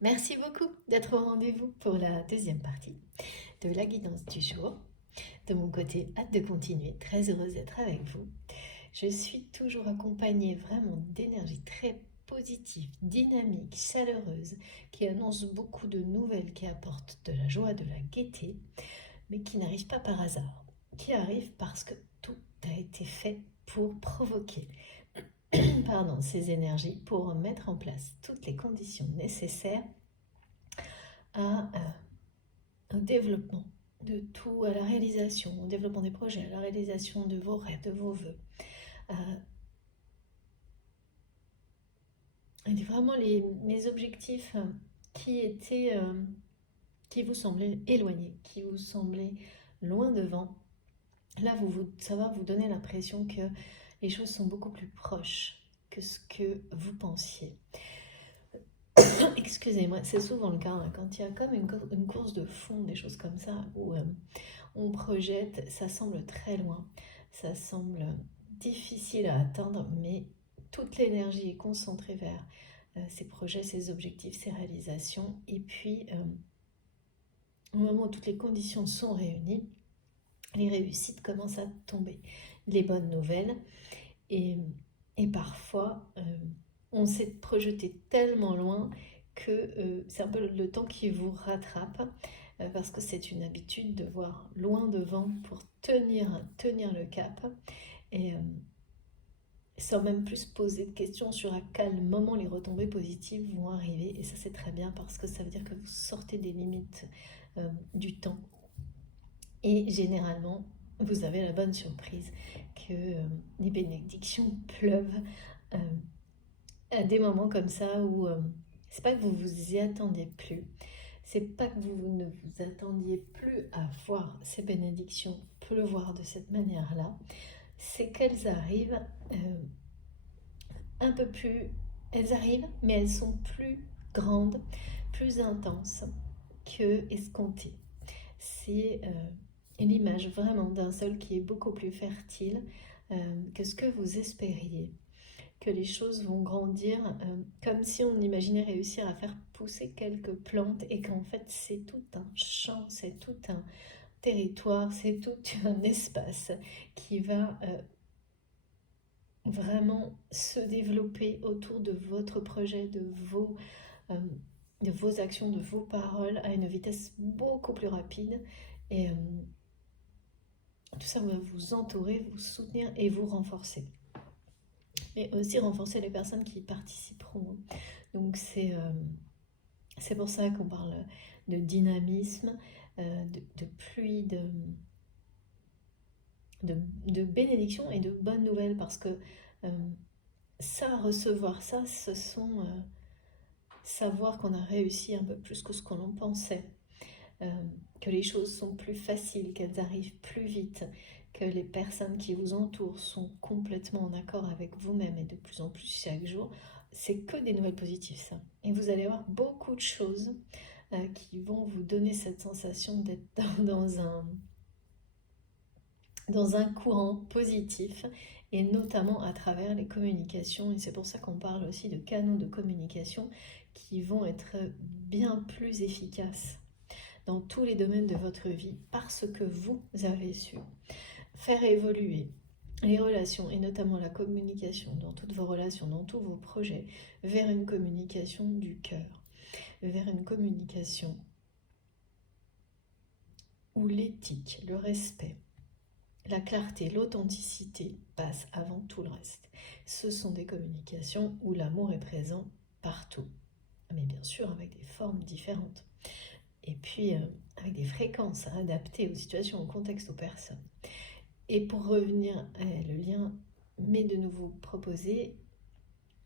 Merci beaucoup d'être au rendez-vous pour la deuxième partie de la guidance du jour. De mon côté, hâte de continuer, très heureuse d'être avec vous. Je suis toujours accompagnée vraiment d'énergie très positive, dynamique, chaleureuse, qui annonce beaucoup de nouvelles, qui apportent de la joie, de la gaieté, mais qui n'arrive pas par hasard, qui arrive parce que tout a été fait pour provoquer ces énergies, pour mettre en place toutes les conditions nécessaires à un développement de tout, à la réalisation, au développement des projets, à la réalisation de vos rêves, de vos voeux. Et vraiment les objectifs qui étaient, qui vous semblaient éloignés, qui vous semblaient loin devant. Là, ça va vous donner l'impression que les choses sont beaucoup plus proches que ce que vous pensiez. Excusez-moi, c'est souvent le cas hein, quand il y a comme une course de fond, des choses comme ça, où on projette, ça semble très loin, ça semble difficile à atteindre, mais toute l'énergie est concentrée vers ces projets, ces objectifs, ces réalisations. Et puis, au moment où toutes les conditions sont réunies, les réussites commencent à tomber, les bonnes nouvelles. Et, et parfois, on s'est projeté tellement loin que c'est un peu le temps qui vous rattrape parce que c'est une habitude de voir loin devant pour tenir le cap et sans même plus poser de questions sur à quel moment les retombées positives vont arriver. Et ça, c'est très bien parce que ça veut dire que vous sortez des limites du temps. Et généralement, vous avez la bonne surprise que les bénédictions pleuvent euh, à des moments comme ça où c'est pas que vous vous y attendiez plus, c'est pas que vous ne vous attendiez plus à voir ces bénédictions pleuvoir de cette manière-là, c'est qu'elles arrivent un peu plus, elles arrivent, mais elles sont plus grandes, plus intenses que escomptées. C'est l'image vraiment d'un sol qui est beaucoup plus fertile que ce que vous espériez, que les choses vont grandir comme si on imaginait réussir à faire pousser quelques plantes et qu'en fait c'est tout un champ, c'est tout un territoire, c'est tout un espace qui va vraiment se développer autour de votre projet, euh, de vos actions, de vos paroles à une vitesse beaucoup plus rapide. Et tout ça va vous entourer, vous soutenir et vous renforcer. Mais aussi renforcer les personnes qui y participeront. Donc c'est pour ça qu'on parle de dynamisme, de pluie, de bénédiction et de bonnes nouvelles parce que ça, recevoir ça, ce sont savoir qu'on a réussi un peu plus que ce qu'on en pensait, que les choses sont plus faciles, qu'elles arrivent plus vite, que les personnes qui vous entourent sont complètement en accord avec vous-même et de plus en plus chaque jour. C'est que des nouvelles positives ça. Et vous allez avoir beaucoup de choses qui vont vous donner cette sensation d'être dans un courant positif et notamment à travers les communications. Et c'est pour ça qu'on parle aussi de canaux de communication qui vont être bien plus efficaces dans tous les domaines de votre vie parce que vous avez su faire évoluer les relations et notamment la communication dans toutes vos relations, dans tous vos projets, vers une communication du cœur, vers une communication où l'éthique, le respect, la clarté, l'authenticité passent avant tout le reste. Ce sont des communications où l'amour est présent partout, mais bien sûr avec des formes différentes. Et puis avec des fréquences adaptées aux situations, au contexte, aux personnes. Et pour revenir à le lien, mais de nouveau proposé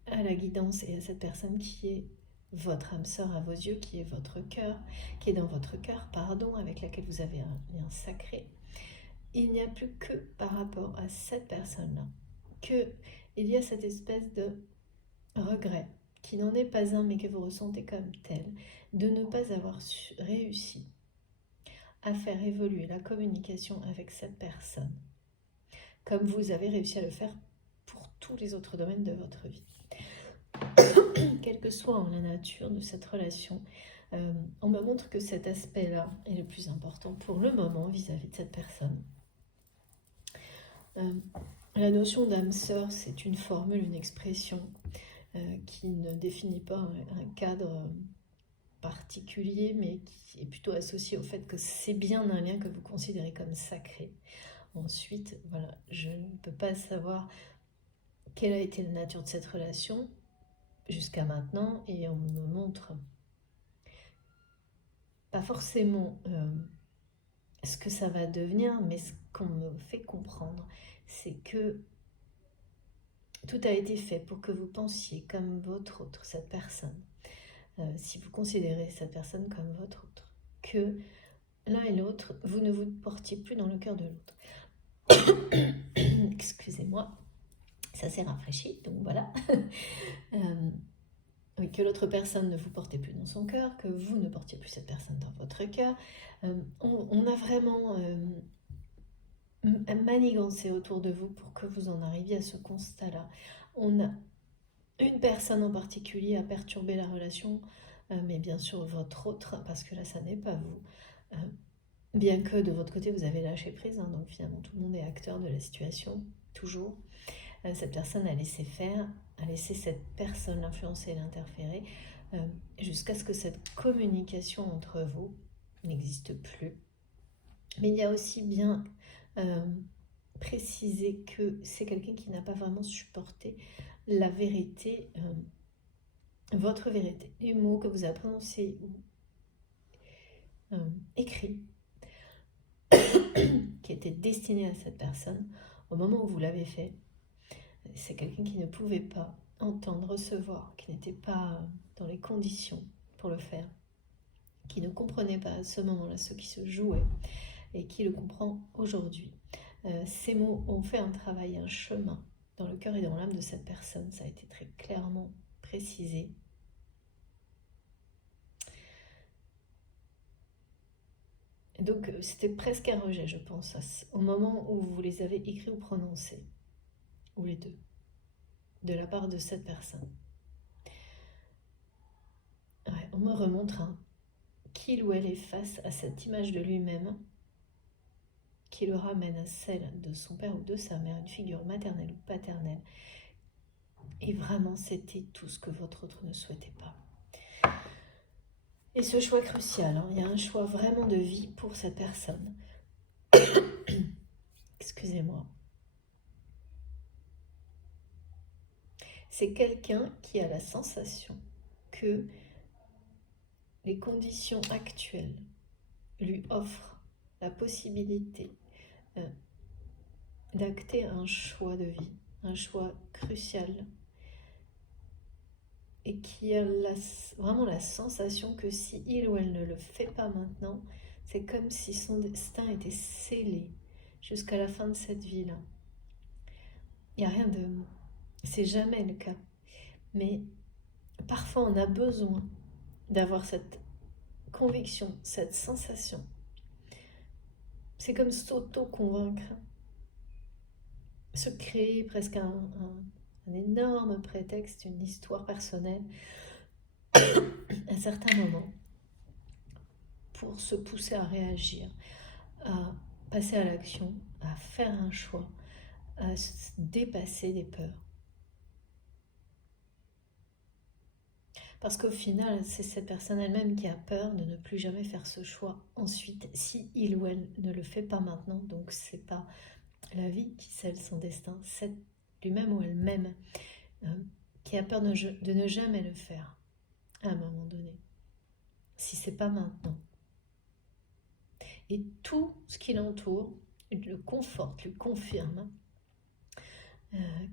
à la guidance et à cette personne qui est votre âme sœur à vos yeux, qui est votre cœur, qui est dans votre cœur, pardon, avec laquelle vous avez un lien sacré, il n'y a plus que par rapport à cette personne-là qu'il y a cette espèce de regret, qui n'en est pas un mais que vous ressentez comme tel, de ne pas avoir réussi à faire évoluer la communication avec cette personne, comme vous avez réussi à le faire pour tous les autres domaines de votre vie. quelle que soit la nature de cette relation, on me montre que cet aspect-là est le plus important pour le moment vis-à-vis de cette personne. La notion d'âme sœur, c'est une formule, une expression qui ne définit pas un cadre particulier, mais qui est plutôt associé au fait que c'est bien un lien que vous considérez comme sacré. Ensuite, voilà, je ne peux pas savoir quelle a été la nature de cette relation jusqu'à maintenant, et on me montre pas forcément ce que ça va devenir, mais ce qu'on me fait comprendre, c'est que tout a été fait pour que vous pensiez comme votre autre, cette personne, si vous considérez cette personne comme votre autre, que l'un et l'autre, vous ne vous portiez plus dans le cœur de l'autre. Excusez-moi, ça s'est rafraîchi, donc voilà. Oui, que l'autre personne ne vous portait plus dans son cœur, que vous ne portiez plus cette personne dans votre cœur. On a vraiment manigancé autour de vous pour que vous en arriviez à ce constat-là. On a une personne en particulier à perturber la relation, mais bien sûr votre autre, parce que là, ça n'est pas vous. Bien que de votre côté, vous avez lâché prise, hein, donc finalement, tout le monde est acteur de la situation, toujours. Cette personne a laissé faire, a laissé cette personne l'influencer et l'interférer, jusqu'à ce que cette communication entre vous n'existe plus. Mais il y a aussi bien précisé que c'est quelqu'un qui n'a pas vraiment supporté la vérité, votre vérité, les mots que vous avez prononcés ou écrits, qui étaient destinés à cette personne au moment où vous l'avez fait. C'est quelqu'un qui ne pouvait pas entendre, recevoir, qui n'était pas dans les conditions pour le faire, qui ne comprenait pas à ce moment-là ce qui se jouait et qui le comprend aujourd'hui. Ces mots ont fait un travail, un chemin dans le cœur et dans l'âme de cette personne. Ça a été très clairement précisé. Et donc c'était presque un rejet, je pense, au moment où vous les avez écrits ou prononcés, ou les deux, de la part de cette personne. Ouais, on me remontre qu'il ou elle est face à cette image de lui-même qui le ramène à celle de son père ou de sa mère, une figure maternelle ou paternelle. Et vraiment, c'était tout ce que votre autre ne souhaitait pas. Et ce choix crucial, hein, il y a un choix vraiment de vie pour cette personne. Excusez-moi. C'est quelqu'un qui a la sensation que les conditions actuelles lui offrent la possibilité d'acter un choix de vie, un choix crucial, et qui a vraiment la sensation que si il ou elle ne le fait pas maintenant, c'est comme si son destin était scellé jusqu'à la fin de cette vie-là. Il n'y a rien de... C'est jamais le cas. Mais parfois, on a besoin d'avoir cette conviction, cette sensation. C'est comme s'auto-convaincre. Se créer presque un énorme prétexte, une histoire personnelle à certains moments pour se pousser à réagir, à passer à l'action, à faire un choix, à se dépasser des peurs. Parce qu'au final, c'est cette personne elle-même qui a peur de ne plus jamais faire ce choix ensuite, si il ou elle ne le fait pas maintenant. Donc c'est pas la vie qui scelle son destin, c'est lui-même ou elle-même qui a peur de ne jamais le faire à un moment donné, si c'est pas maintenant. Et tout ce qui l'entoure le conforte, lui confirme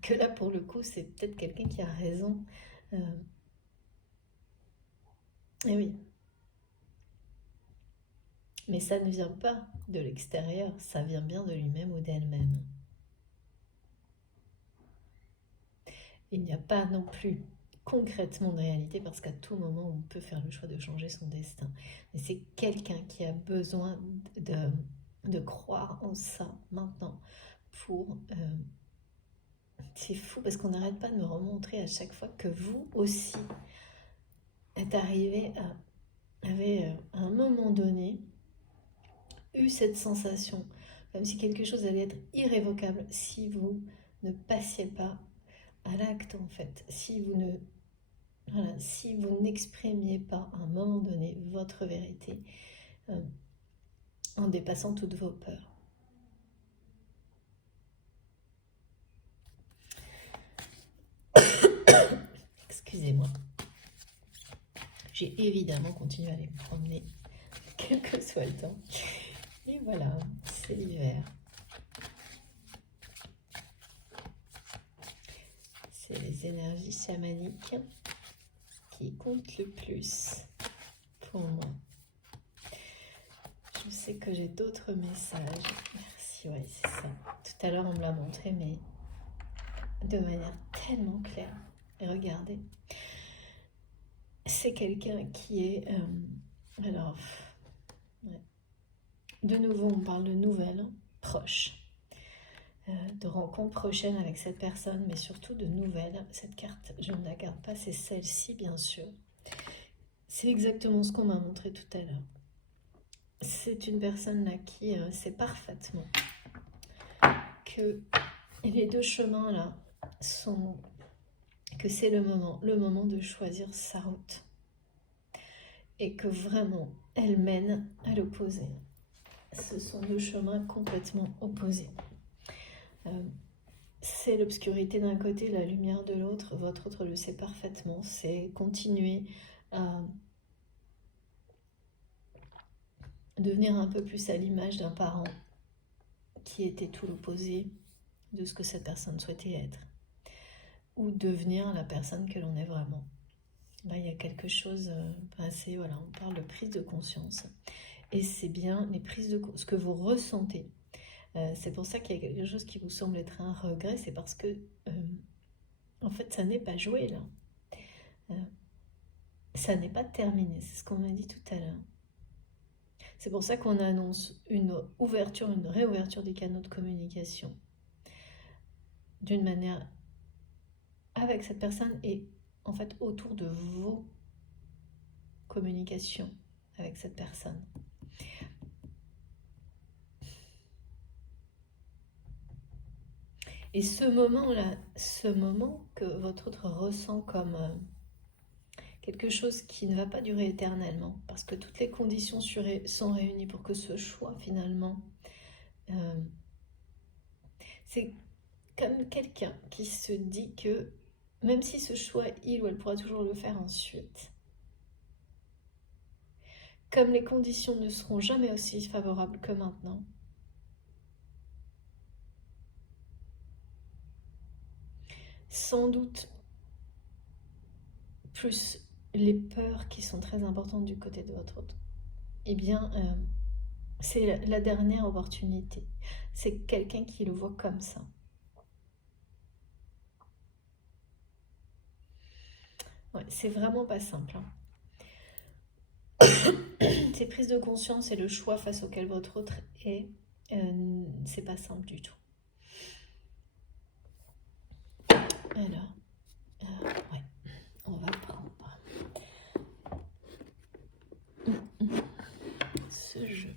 que là pour le coup c'est peut-être quelqu'un qui a raison. Et oui, mais ça ne vient pas de l'extérieur, ça vient bien de lui-même ou d'elle-même. Il n'y a pas non plus concrètement de réalité parce qu'à tout moment on peut faire le choix de changer son destin. Mais c'est quelqu'un qui a besoin de croire en ça maintenant pour C'est fou parce qu'on n'arrête pas de me remontrer à chaque fois que vous aussi êtes arrivé avez à un moment donné eu cette sensation, comme si quelque chose allait être irrévocable si vous ne passiez pas à l'acte en fait, si vous ne voilà, si vous n'exprimiez pas à un moment donné votre vérité en dépassant toutes vos peurs. Excusez-moi. J'ai évidemment continué à aller me promener, quel que soit le temps. Et voilà, c'est l'hiver. C'est les énergies chamaniques qui comptent le plus pour moi. Je sais que j'ai d'autres messages. Merci, ouais, c'est ça. Tout à l'heure, on me l'a montré, mais de manière tellement claire. Et regardez, c'est quelqu'un qui est... alors, ouais. De nouveau, on parle de nouvelles proches. De rencontres prochaines avec cette personne, mais surtout de nouvelles. Cette carte, je ne la garde pas, c'est celle-ci, bien sûr. C'est exactement ce qu'on m'a montré tout à l'heure. C'est une personne là qui sait parfaitement que les deux chemins là sont... que c'est le moment de choisir sa route. Et que vraiment, elle mène à l'opposé. Ce sont deux chemins complètement opposés. C'est l'obscurité d'un côté, la lumière de l'autre. Votre autre le sait parfaitement. C'est continuer à devenir un peu plus à l'image d'un parent qui était tout l'opposé de ce que cette personne souhaitait être. Ou devenir la personne que l'on est vraiment. Là, il y a quelque chose assez... Voilà, on parle de prise de conscience. Et c'est bien les prises de ce que vous ressentez. C'est pour ça qu'il y a quelque chose qui vous semble être un regret. C'est parce que, en fait, ça n'est pas joué, là. Ça n'est pas terminé. C'est ce qu'on m'a dit tout à l'heure. C'est pour ça qu'on annonce une ouverture, une réouverture des canaux de communication. D'une manière avec cette personne et, en fait, autour de vos communications avec cette personne. Et ce moment-là, ce moment que votre autre ressent comme quelque chose qui ne va pas durer éternellement, parce que toutes les conditions sont réunies pour que ce choix, finalement, c'est comme quelqu'un qui se dit que, même si ce choix, il ou elle pourra toujours le faire ensuite, comme les conditions ne seront jamais aussi favorables que maintenant, sans doute plus les peurs qui sont très importantes du côté de votre autre, eh bien, c'est la dernière opportunité. C'est quelqu'un qui le voit comme ça. Ouais, c'est vraiment pas simple. Ces prises de conscience et le choix face auquel votre autre est, c'est pas simple du tout. Alors, ouais, on va prendre ce jeu.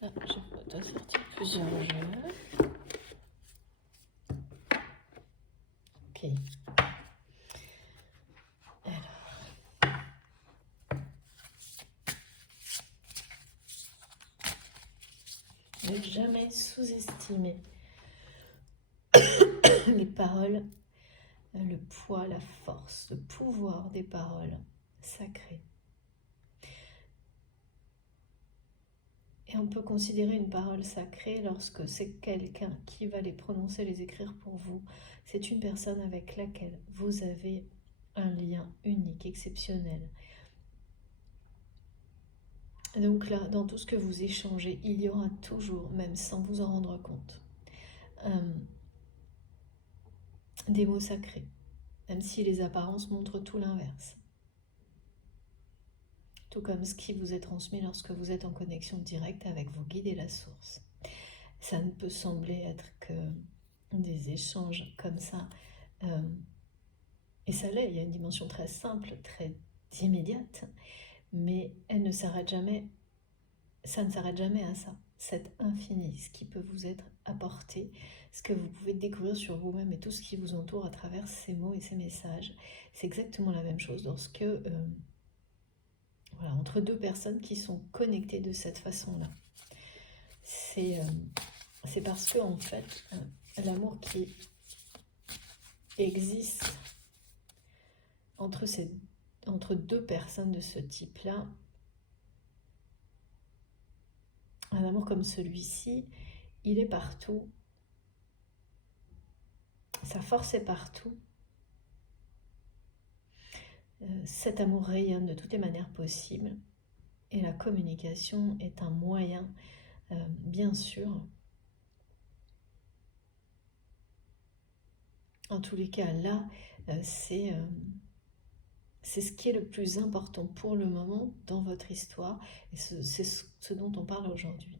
Là, je dois sortir plusieurs jeux. Ok. Alors. Ne jamais sous-estimer les paroles, le poids, la force, le pouvoir des paroles sacrées. Et on peut considérer une parole sacrée lorsque c'est quelqu'un qui va les prononcer, les écrire pour vous. C'est une personne avec laquelle vous avez un lien unique, exceptionnel. Donc là, dans tout ce que vous échangez, il y aura toujours, même sans vous en rendre compte, des mots sacrés, même si les apparences montrent tout l'inverse. Tout comme ce qui vous est transmis lorsque vous êtes en connexion directe avec vos guides et la source. Ça ne peut sembler être que des échanges comme ça. Euh, et ça l'est, il y a une dimension très simple, très immédiate, mais elle ne s'arrête jamais, ça ne s'arrête jamais à ça. Cet infini, ce qui peut vous être apporté, ce que vous pouvez découvrir sur vous-même et tout ce qui vous entoure à travers ces mots et ces messages, c'est exactement la même chose lorsque, voilà, entre deux personnes qui sont connectées de cette façon-là. C'est parce que, en fait, l'amour qui existe entre deux personnes de ce type-là, un amour comme celui-ci, il est partout, sa force est partout. Cet amour rayonne de toutes les manières possibles et la communication est un moyen, bien sûr. En tous les cas, là, c'est ce qui est le plus important pour le moment dans votre histoire et c'est ce dont on parle aujourd'hui.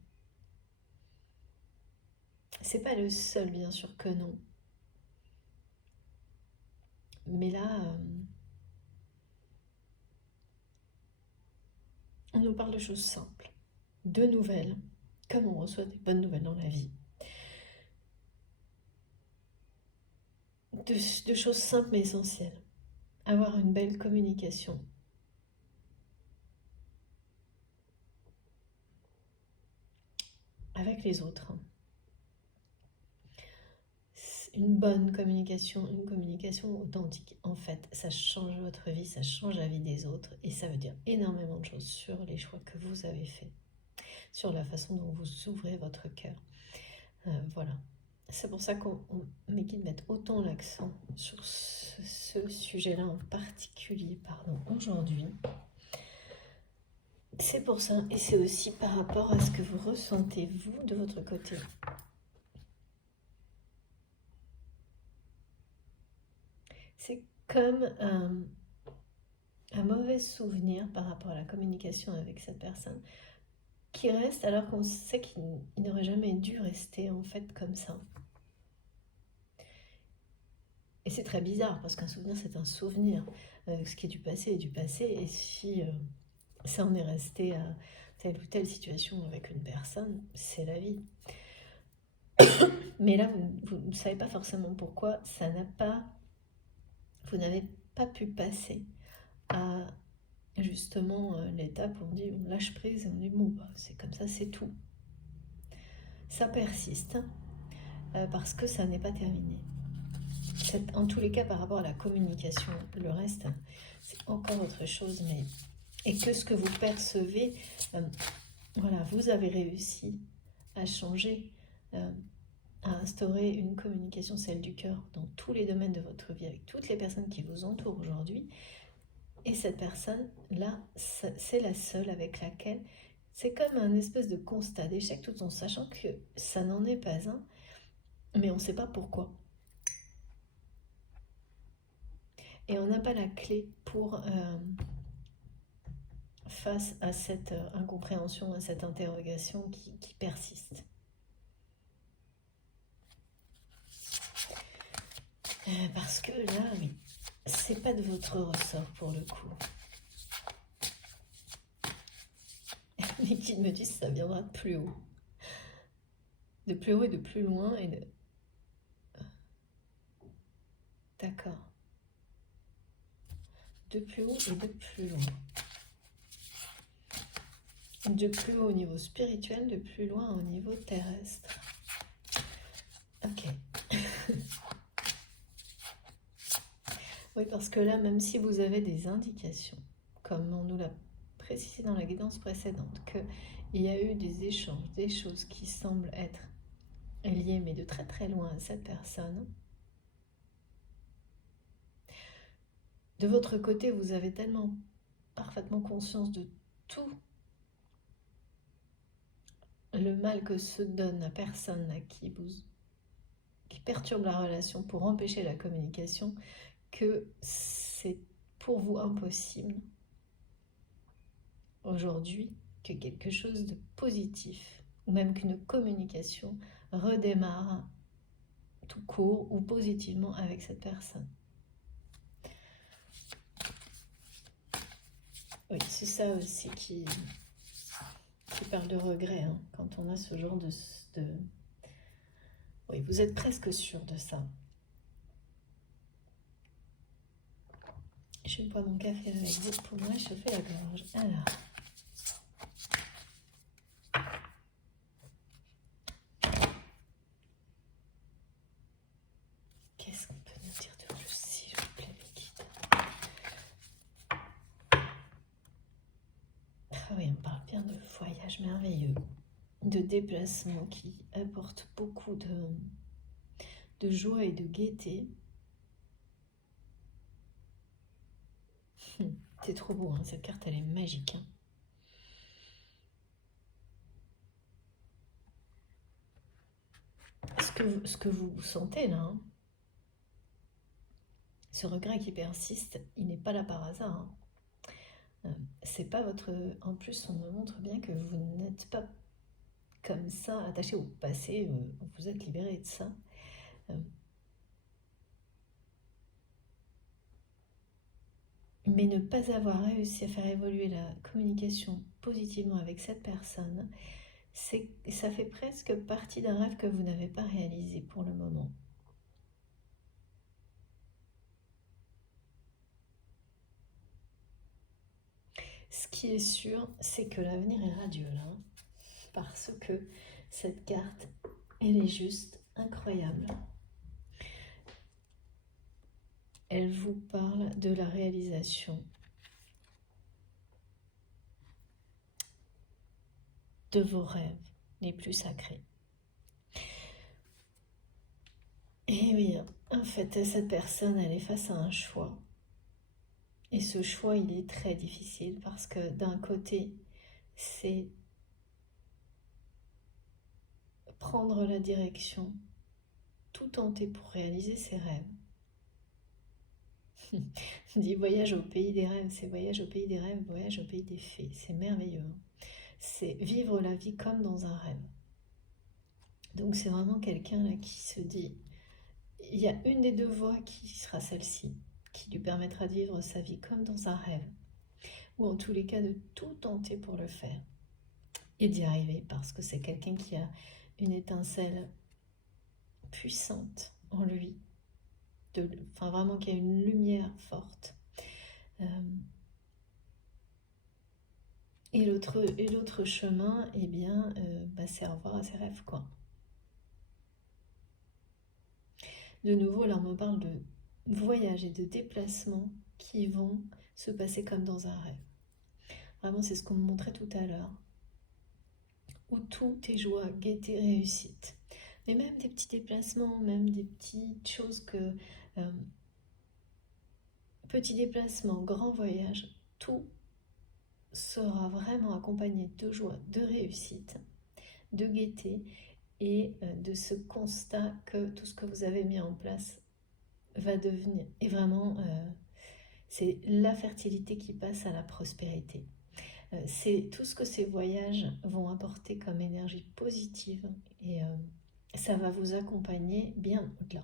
C'est pas le seul, bien sûr que non. Mais là, on nous parle de choses simples, de nouvelles, comme on reçoit des bonnes nouvelles dans la vie. De choses simples mais essentielles. Avoir une belle communication. Avec les autres. Une bonne communication, une communication authentique. En fait, ça change votre vie, ça change la vie des autres et ça veut dire énormément de choses sur les choix que vous avez faits, sur la façon dont vous ouvrez votre cœur. Voilà. C'est pour ça qu'on mes guides mettent autant l'accent sur ce sujet-là en particulier, aujourd'hui. C'est pour ça, et c'est aussi par rapport à ce que vous ressentez, vous, de votre côté. C'est comme un mauvais souvenir par rapport à la communication avec cette personne qui reste alors qu'on sait qu'il n'aurait jamais dû rester en fait comme ça. Et c'est très bizarre parce qu'un souvenir c'est un souvenir. Ce qui est du passé est du passé et si ça en est resté à telle ou telle situation avec une personne, c'est la vie. Mais là, vous ne savez pas forcément pourquoi vous n'avez pas pu passer à justement l'étape où on dit on lâche prise et on dit bon, bah, c'est comme ça, c'est tout. Ça persiste parce que ça n'est pas terminé. En tous les cas, par rapport à la communication, le reste, c'est encore autre chose. Et que ce que vous percevez, voilà, vous avez réussi à changer, à instaurer une communication, celle du cœur, dans tous les domaines de votre vie, avec toutes les personnes qui vous entourent aujourd'hui. Et cette personne-là, c'est la seule avec laquelle, c'est comme un espèce de constat d'échec, tout en sachant que ça n'en est pas un, mais on ne sait pas pourquoi. Et on n'a pas la clé pour, face à cette incompréhension, à cette interrogation qui persiste. Parce que là, oui, c'est pas de votre ressort pour le coup. Les guides me disent que ça viendra de plus haut. De plus haut et de plus loin et de... D'accord. De plus haut et de plus loin. De plus haut au niveau spirituel, de plus loin au niveau terrestre. Ok. Oui, parce que là, même si vous avez des indications, comme on nous l'a précisé dans la guidance précédente, qu'il y a eu des échanges, des choses qui semblent être liées, mais de très très loin à cette personne, de votre côté, vous avez tellement parfaitement conscience de tout le mal que se donne la personne à qui perturbe la relation pour empêcher la communication, que c'est pour vous impossible aujourd'hui que quelque chose de positif, ou même qu'une communication redémarre tout court ou positivement avec cette personne. Oui, c'est ça aussi qui parle de regret, hein, quand on a ce genre de... Oui, vous êtes presque sûr de ça. Je bois mon café avec vous pour me réchauffer la gorge. Alors... Qu'est-ce qu'on peut nous dire de plus, s'il vous plaît, mes guides? Ah oui, on parle bien de voyages merveilleux, de déplacements qui apportent beaucoup de joie et de gaieté. C'est trop beau, hein, cette carte, elle est magique. Hein. Ce que vous sentez là, hein, ce regret qui persiste, il n'est pas là par hasard. Hein. C'est pas votre... En plus, on me montre bien que vous n'êtes pas comme ça attaché au passé, vous êtes libéré de ça. Mais ne pas avoir réussi à faire évoluer la communication positivement avec cette personne, ça fait presque partie d'un rêve que vous n'avez pas réalisé pour le moment. Ce qui est sûr, c'est que l'avenir est radieux là, parce que cette carte, elle est juste incroyable. Elle vous parle de la réalisation de vos rêves les plus sacrés. Et oui, en fait, cette personne, elle est face à un choix. Et ce choix, il est très difficile parce que d'un côté, c'est prendre la direction, tout tenter pour réaliser ses rêves. On dit voyage au pays des rêves, c'est voyage au pays des rêves, voyage au pays des fées. C'est merveilleux. Hein. C'est vivre la vie comme dans un rêve. Donc c'est vraiment quelqu'un là qui se dit, il y a une des deux voies qui sera celle-ci, qui lui permettra de vivre sa vie comme dans un rêve, ou en tous les cas de tout tenter pour le faire et d'y arriver, parce que c'est quelqu'un qui a une étincelle puissante en lui, enfin vraiment qui a une lumière forte. Et l'autre chemin, eh bien, c'est revoir à ses rêves, quoi. De nouveau, là, on me parle de voyages et de déplacements qui vont se passer comme dans un rêve. Vraiment, c'est ce qu'on me montrait tout à l'heure. Où tout est joie, gaieté, réussite. Mais même des petits déplacements, même des petites choses que... petits déplacements, grands voyages, tout sera vraiment accompagné de joie, de réussite, de gaieté et de ce constat que tout ce que vous avez mis en place va devenir. Et vraiment, c'est la fertilité qui passe à la prospérité. C'est tout ce que ces voyages vont apporter comme énergie positive et ça va vous accompagner bien au-delà.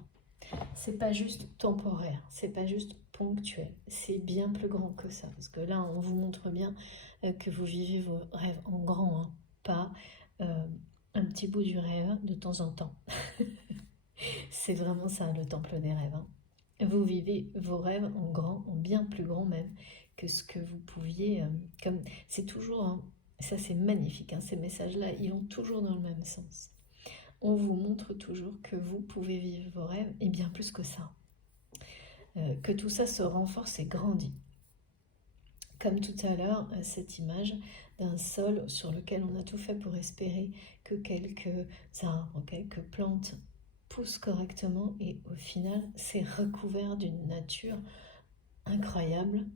C'est pas juste temporaire, c'est pas juste ponctuel, c'est bien plus grand que ça. Parce que là, on vous montre bien que vous vivez vos rêves en grand, hein, pas un petit bout du rêve de temps en temps. C'est vraiment ça, le temple des rêves. Hein. Vous vivez vos rêves en grand, en bien plus grand même que ce que vous pouviez. Comme c'est toujours, hein, ça c'est magnifique. Hein, ces messages-là, ils vont toujours dans le même sens. On vous montre toujours que vous pouvez vivre vos rêves et bien plus que ça. Que tout ça se renforce et grandit. Comme tout à l'heure, cette image d'un sol sur lequel on a tout fait pour espérer que quelques arbres, quelques plantes poussent correctement et au final, c'est recouvert d'une nature incroyable,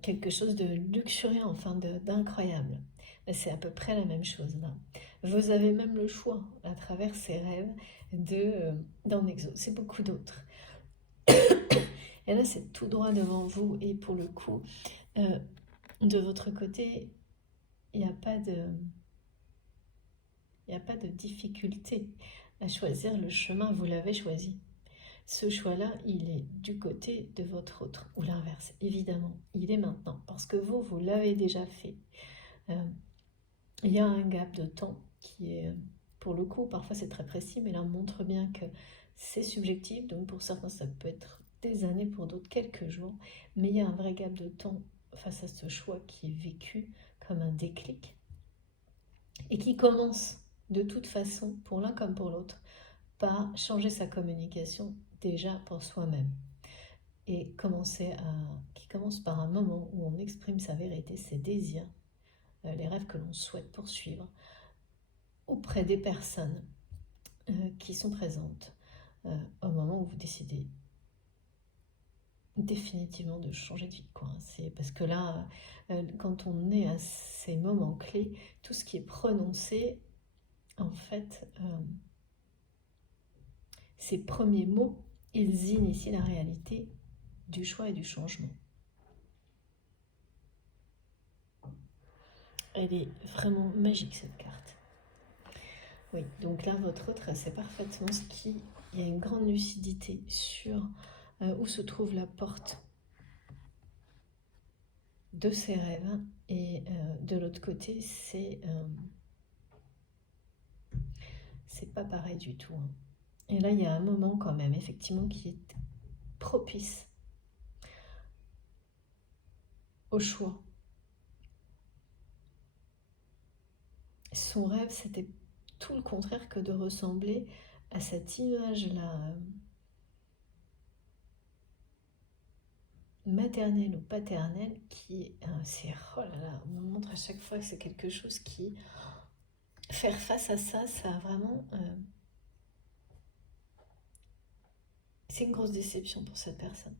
quelque chose de luxuriant, enfin d'incroyable. C'est à peu près la même chose là. Vous avez même le choix, à travers ces rêves, d'en exaucer. C'est beaucoup d'autres. Et là, c'est tout droit devant vous. Et pour le coup, de votre côté, il n'y a pas de difficulté. à choisir le chemin, vous l'avez choisi. Ce choix-là, il est du côté de votre autre, ou l'inverse, évidemment, il est maintenant, parce que vous l'avez déjà fait. Il y a un gap de temps qui est, pour le coup, parfois c'est très précis, mais là on montre bien que c'est subjectif, donc pour certains ça peut être des années, pour d'autres quelques jours, mais il y a un vrai gap de temps face à ce choix qui est vécu comme un déclic, et qui commence de toute façon, pour l'un comme pour l'autre, par changer sa communication déjà pour soi-même. Et qui commence par un moment où on exprime sa vérité, ses désirs, les rêves que l'on souhaite poursuivre, auprès des personnes qui sont présentes au moment où vous décidez définitivement de changer de vie, quoi. C'est parce que là, quand on est à ces moments clés, tout ce qui est prononcé, en fait, ces premiers mots, ils initient la réalité du choix et du changement. Elle est vraiment magique, cette carte. Oui, donc là, votre autre, c'est parfaitement ce qui... Il y a une grande lucidité sur où se trouve la porte de ses rêves, et de l'autre côté, c'est pas pareil du tout. Et là, il y a un moment quand même, effectivement, qui est propice au choix. Son rêve, c'était tout le contraire que de ressembler à cette image-là, maternelle ou paternelle, qui, c'est, oh là là, on me montre à chaque fois que c'est quelque chose qui, faire face à ça, ça a vraiment, c'est une grosse déception pour cette personne.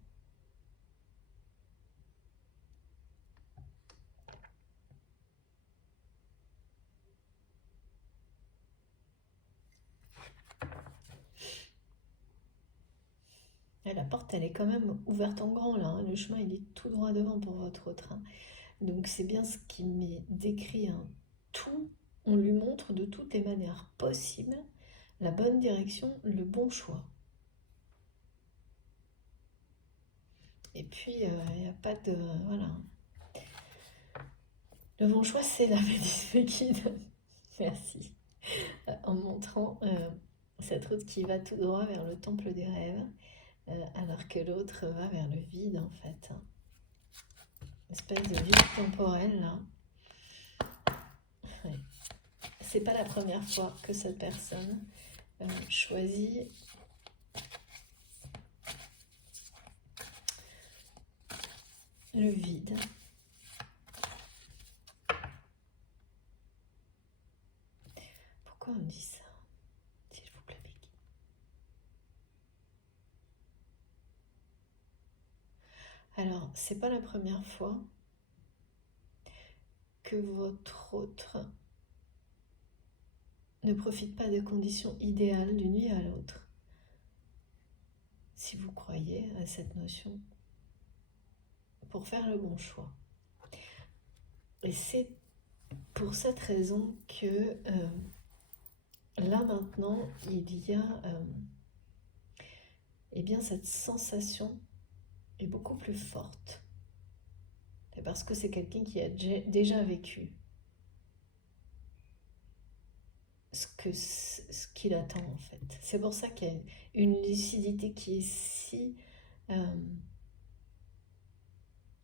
Et la porte, elle est quand même ouverte en grand là, hein. Le chemin, il est tout droit devant pour votre autre, hein. Donc c'est bien ce qui m'est décrit, hein. Tout, on lui montre de toutes les manières possibles la bonne direction, le bon choix. Et puis, il n'y a pas de... Voilà. Le bon choix, c'est la médecine guide. Merci. En montrant cette route qui va tout droit vers le temple des rêves, alors que l'autre va vers le vide, en fait. Une espèce de vide temporel, là. Ouais. C'est pas la première fois que cette personne choisit le vide. Pourquoi on me dit ça, s'il vous plaît, Becky? Alors, c'est pas la première fois que votre autre ne profite pas des conditions idéales d'une vie à l'autre. Si vous croyez à cette notion, pour faire le bon choix. Et c'est pour cette raison que là maintenant, il y a eh bien, cette sensation est beaucoup plus forte. C'est parce que c'est quelqu'un qui a déjà vécu ce qu'il attend, en fait. C'est pour ça qu'il y a une lucidité qui est si...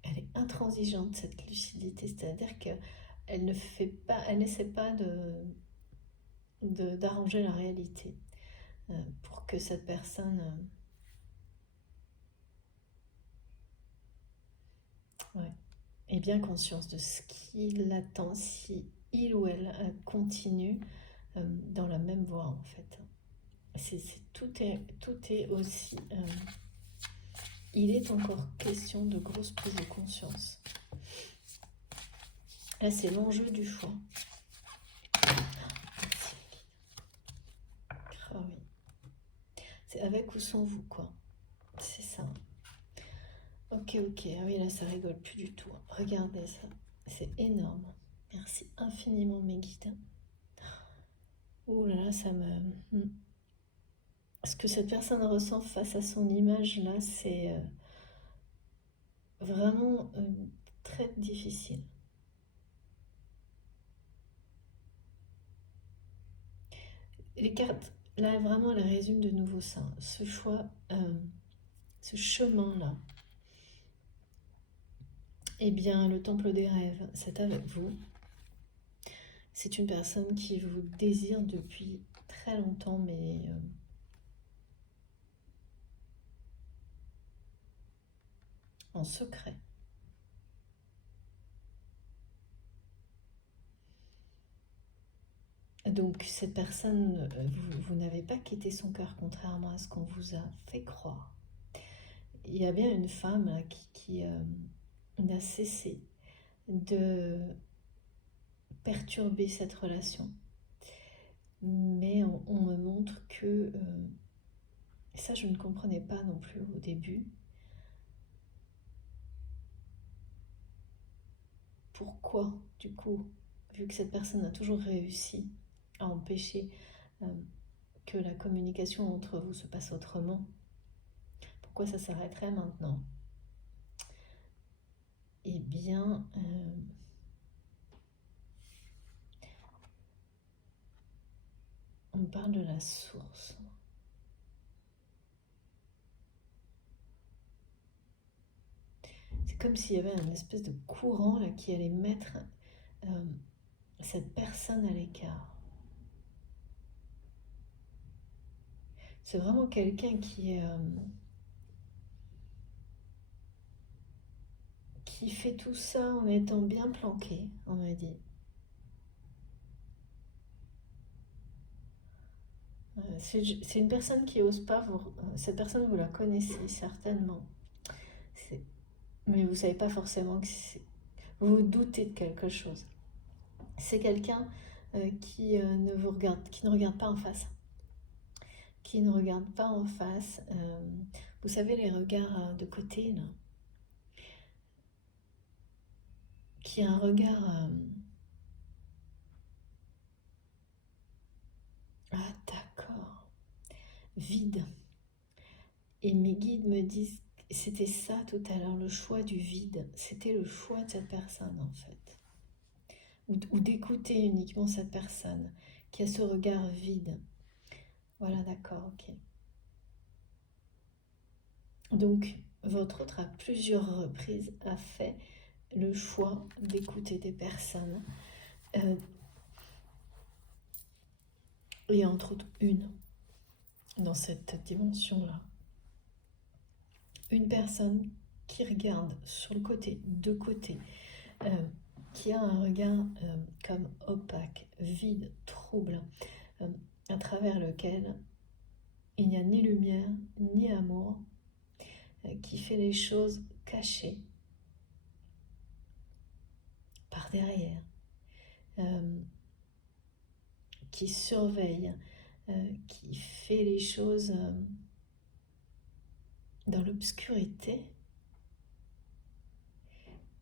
elle est intransigeante, cette lucidité. C'est-à-dire qu'elle ne fait pas, elle n'essaie pas d'arranger la réalité pour que cette personne ait bien conscience de ce qui l'attend si il ou elle continue dans la même voie, en fait. Tout est aussi... il est encore question de grosse prise de conscience. Là, c'est l'enjeu du choix. Oh oui. C'est avec ou sans vous, quoi. C'est ça. Ok. Ah oui, là, ça rigole plus du tout. Regardez ça. C'est énorme. Merci infiniment, mes guides. Ouh là là, ça me... ce que cette personne ressent face à son image là, c'est vraiment très difficile. Les cartes, là vraiment, elles résument de nouveau ça. Ce choix, ce chemin-là, eh bien, le temple des rêves, c'est avec vous. C'est une personne qui vous désire depuis très longtemps, mais en secret. Donc cette personne, vous n'avez pas quitté son cœur contrairement à ce qu'on vous a fait croire. Il y a bien une femme là, qui n'a cessé de perturber cette relation. Mais on me montre que, ça je ne comprenais pas non plus au début, pourquoi du coup, vu que cette personne a toujours réussi à empêcher euh, que la communication entre vous se passe autrement, pourquoi ça s'arrêterait maintenant? Eh bien, on parle de la source. C'est comme s'il y avait un espèce de courant là, qui allait mettre euh, cette personne à l'écart. C'est vraiment quelqu'un qui fait tout ça en étant bien planqué, on m'a dit. C'est une personne qui n'ose pas vous... Cette personne, vous la connaissez certainement. Mais vous ne savez pas forcément que c'est... Vous vous doutez de quelque chose. C'est quelqu'un ne vous regarde, qui ne regarde pas en face. Qui ne regarde pas en face. Vous savez, les regards de côté, là. Qui a un regard... Ah, d'accord. Vide. Et mes guides me disent, c'était ça tout à l'heure, le choix du vide. C'était le choix de cette personne, en fait. Ou d'écouter uniquement cette personne qui a ce regard vide. Voilà, d'accord, ok. Donc, votre autre, à plusieurs reprises, a fait le choix d'écouter des personnes. Et entre autres, une, dans cette dimension-là. Une personne qui regarde sur le côté, de côté, qui a un regard comme opaque, vide, trouble, euh, à travers lequel il n'y a ni lumière, ni amour, qui fait les choses cachées, par derrière, qui surveille, qui fait les choses dans l'obscurité,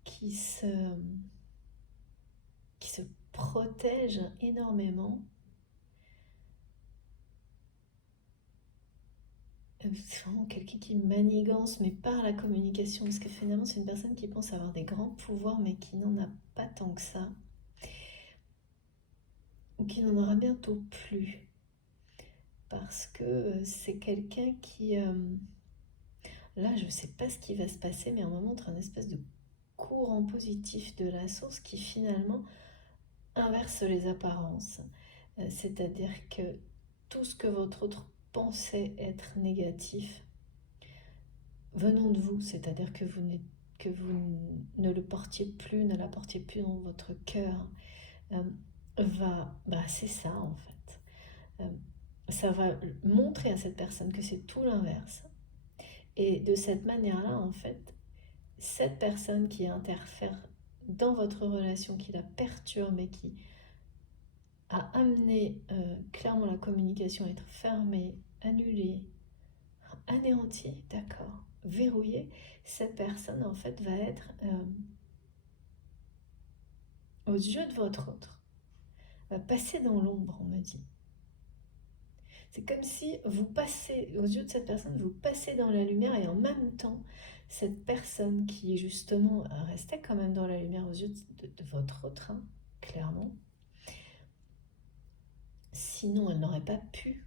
qui se protège énormément. C'est vraiment quelqu'un qui manigance, mais par la communication, parce que finalement c'est une personne qui pense avoir des grands pouvoirs, mais qui n'en a pas tant que ça, ou qui n'en aura bientôt plus, parce que c'est quelqu'un qui... là, je ne sais pas ce qui va se passer, mais on me montre un espèce de courant positif de la source qui finalement inverse les apparences. C'est-à-dire que tout ce que votre autre pensait être négatif venant de vous, c'est-à-dire que vous ne le portiez plus, ne la portiez plus dans votre cœur, c'est ça en fait. Ça va montrer à cette personne que c'est tout l'inverse. Et de cette manière-là, en fait, cette personne qui interfère dans votre relation, qui la perturbe et qui a amené clairement la communication à être fermée, annulée, anéantie, d'accord, verrouillée, cette personne en fait va être aux yeux de votre autre, va passer dans l'ombre, on me dit. C'est comme si vous passez, aux yeux de cette personne, vous passez dans la lumière et en même temps, cette personne qui justement restait quand même dans la lumière aux yeux de votre autre, hein, clairement, sinon elle n'aurait pas pu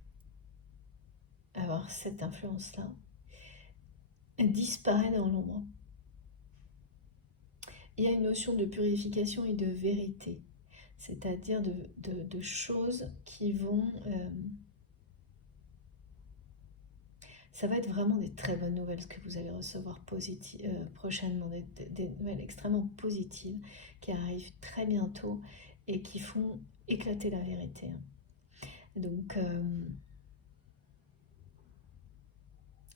avoir cette influence-là, elle disparaît dans l'ombre. Il y a une notion de purification et de vérité, c'est-à-dire de choses qui vont... ça va être vraiment des très bonnes nouvelles que vous allez recevoir prochainement, des nouvelles extrêmement positives qui arrivent très bientôt et qui font éclater la vérité. Donc,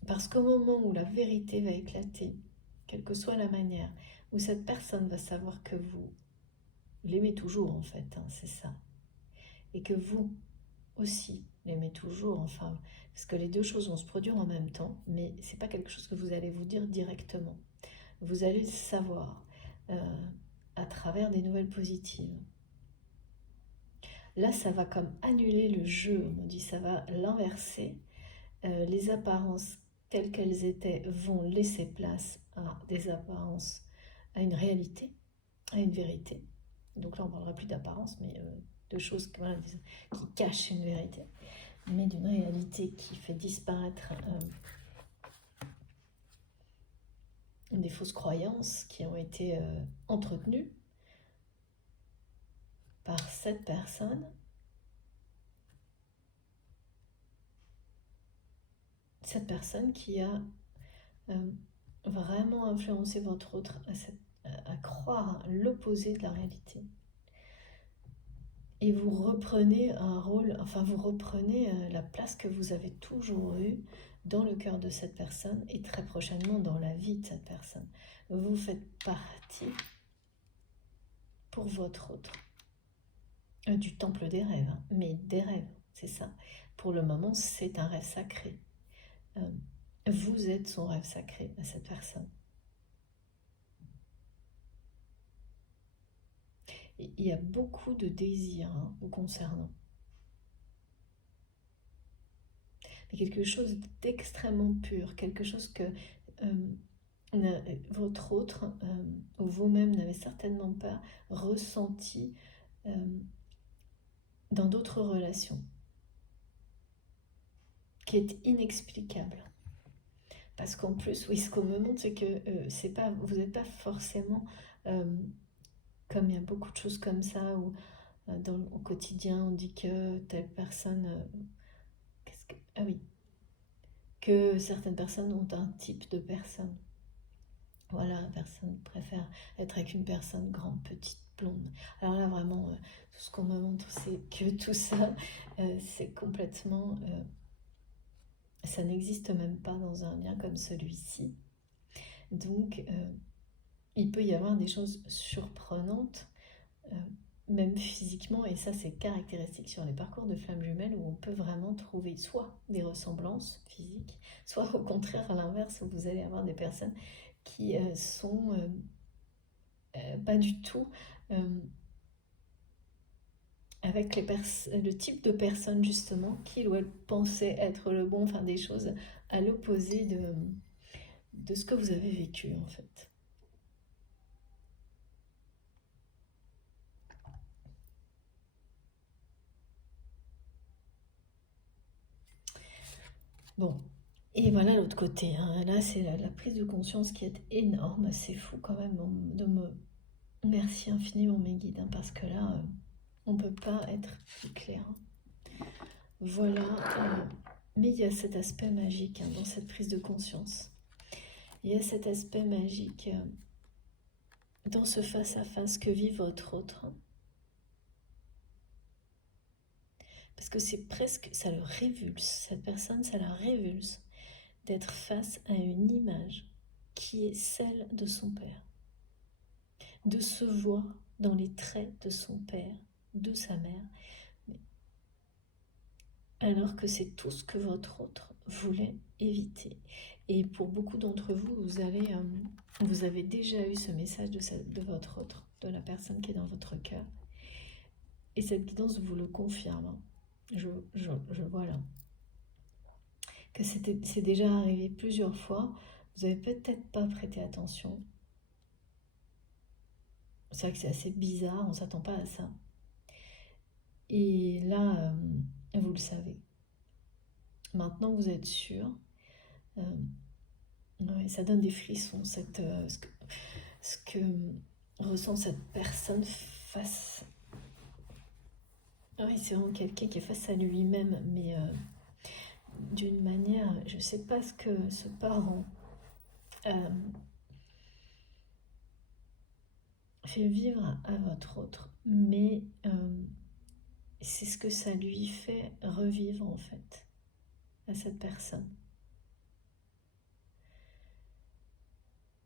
parce qu'au moment où la vérité va éclater, quelle que soit la manière, où cette personne va savoir que vous l'aimez toujours en fait, hein, c'est ça, et que vous aussi l'aimez toujours, enfin, parce que les deux choses vont se produire en même temps, mais c'est pas quelque chose que vous allez vous dire directement. Vous allez le savoir à travers des nouvelles positives. Là, ça va comme annuler le jeu, on dit, ça va l'inverser. Les apparences telles qu'elles étaient vont laisser place à des apparences, à une réalité, à une vérité. Donc là, on ne parlera plus d'apparence, mais de choses voilà, qui cachent une vérité, mais d'une réalité qui fait disparaître des fausses croyances qui ont été entretenues par cette personne. Cette personne qui a vraiment influencé votre autre à croire l'opposé de la réalité. Et vous reprenez un rôle, enfin vous reprenez la place que vous avez toujours eue dans le cœur de cette personne et très prochainement dans la vie de cette personne. Vous faites partie pour votre autre du temple des rêves, hein, mais des rêves, c'est ça. Pour le moment, c'est un rêve sacré. Vous êtes son rêve sacré à cette personne. Et il y a beaucoup de désirs vous concernant. Mais quelque chose d'extrêmement pur, quelque chose que votre autre ou vous-même n'avez certainement pas ressenti dans d'autres relations, qui est inexplicable. Parce qu'en plus, oui, ce qu'on me montre, c'est que vous n'êtes pas forcément, comme il y a beaucoup de choses comme ça, où au quotidien, on dit que telle personne... ah oui, que certaines personnes ont un type de personne. Voilà, la personne préfère être avec une personne grande, petite, blonde. Alors là, vraiment, tout ce qu'on me montre, c'est que tout ça, c'est complètement... ça n'existe même pas dans un lien comme celui-ci. Donc, il peut y avoir des choses surprenantes, même physiquement, et ça c'est caractéristique sur les parcours de flammes jumelles où on peut vraiment trouver soit des ressemblances physiques, soit au contraire à l'inverse où vous allez avoir des personnes qui sont pas du tout avec le type de personne justement qu'il ou elle pensait être le bon, enfin des choses à l'opposé de ce que vous avez vécu en fait. Bon, et voilà l'autre côté, hein. Là c'est la prise de conscience qui est énorme, c'est fou quand même de me... Merci infiniment mes guides, hein, parce que là, on ne peut pas être plus clair. Voilà, mais il y a cet aspect magique dans cette prise de conscience. Il y a cet aspect magique dans ce face-à-face que vit votre autre. Parce que c'est presque, ça le révulse, cette personne, ça la révulse d'être face à une image qui est celle de son père. De se voir dans les traits de son père, de sa mère, alors que c'est tout ce que votre autre voulait éviter. Et pour beaucoup d'entre vous, vous avez déjà eu ce message de votre autre, de la personne qui est dans votre cœur. Et cette guidance vous le confirme. Je vois là. que c'est déjà arrivé plusieurs fois. Vous avez peut-être pas prêté attention. C'est vrai que c'est assez bizarre, on s'attend pas à ça. Et là, vous le savez. Maintenant, vous êtes sûr. Euh, ouais, ça donne des frissons, ce que ressent cette personne face. Oui, c'est vraiment quelqu'un qui est face à lui-même, mais d'une manière, je ne sais pas ce que ce parent euh, fait vivre à votre autre, mais c'est ce que ça lui fait revivre en fait à cette personne.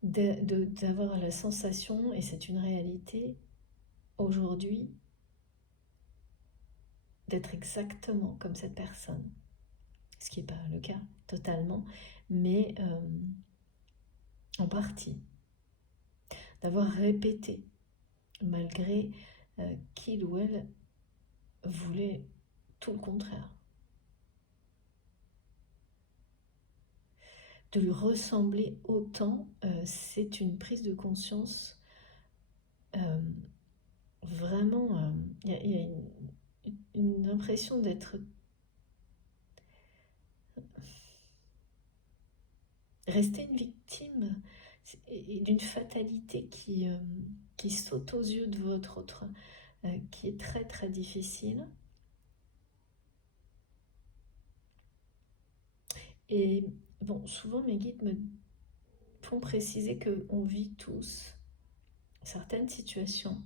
D'avoir la sensation, et c'est une réalité aujourd'hui, d'être exactement comme cette personne. Ce qui n'est pas le cas totalement, mais en partie. D'avoir répété, malgré qu'il ou elle voulait tout le contraire. De lui ressembler autant, c'est une prise de conscience vraiment. Il y a une impression d'être resté une victime et d'une fatalité qui saute aux yeux de votre autre, qui est très très difficile. Et bon, souvent mes guides me font préciser qu'on vit tous certaines situations.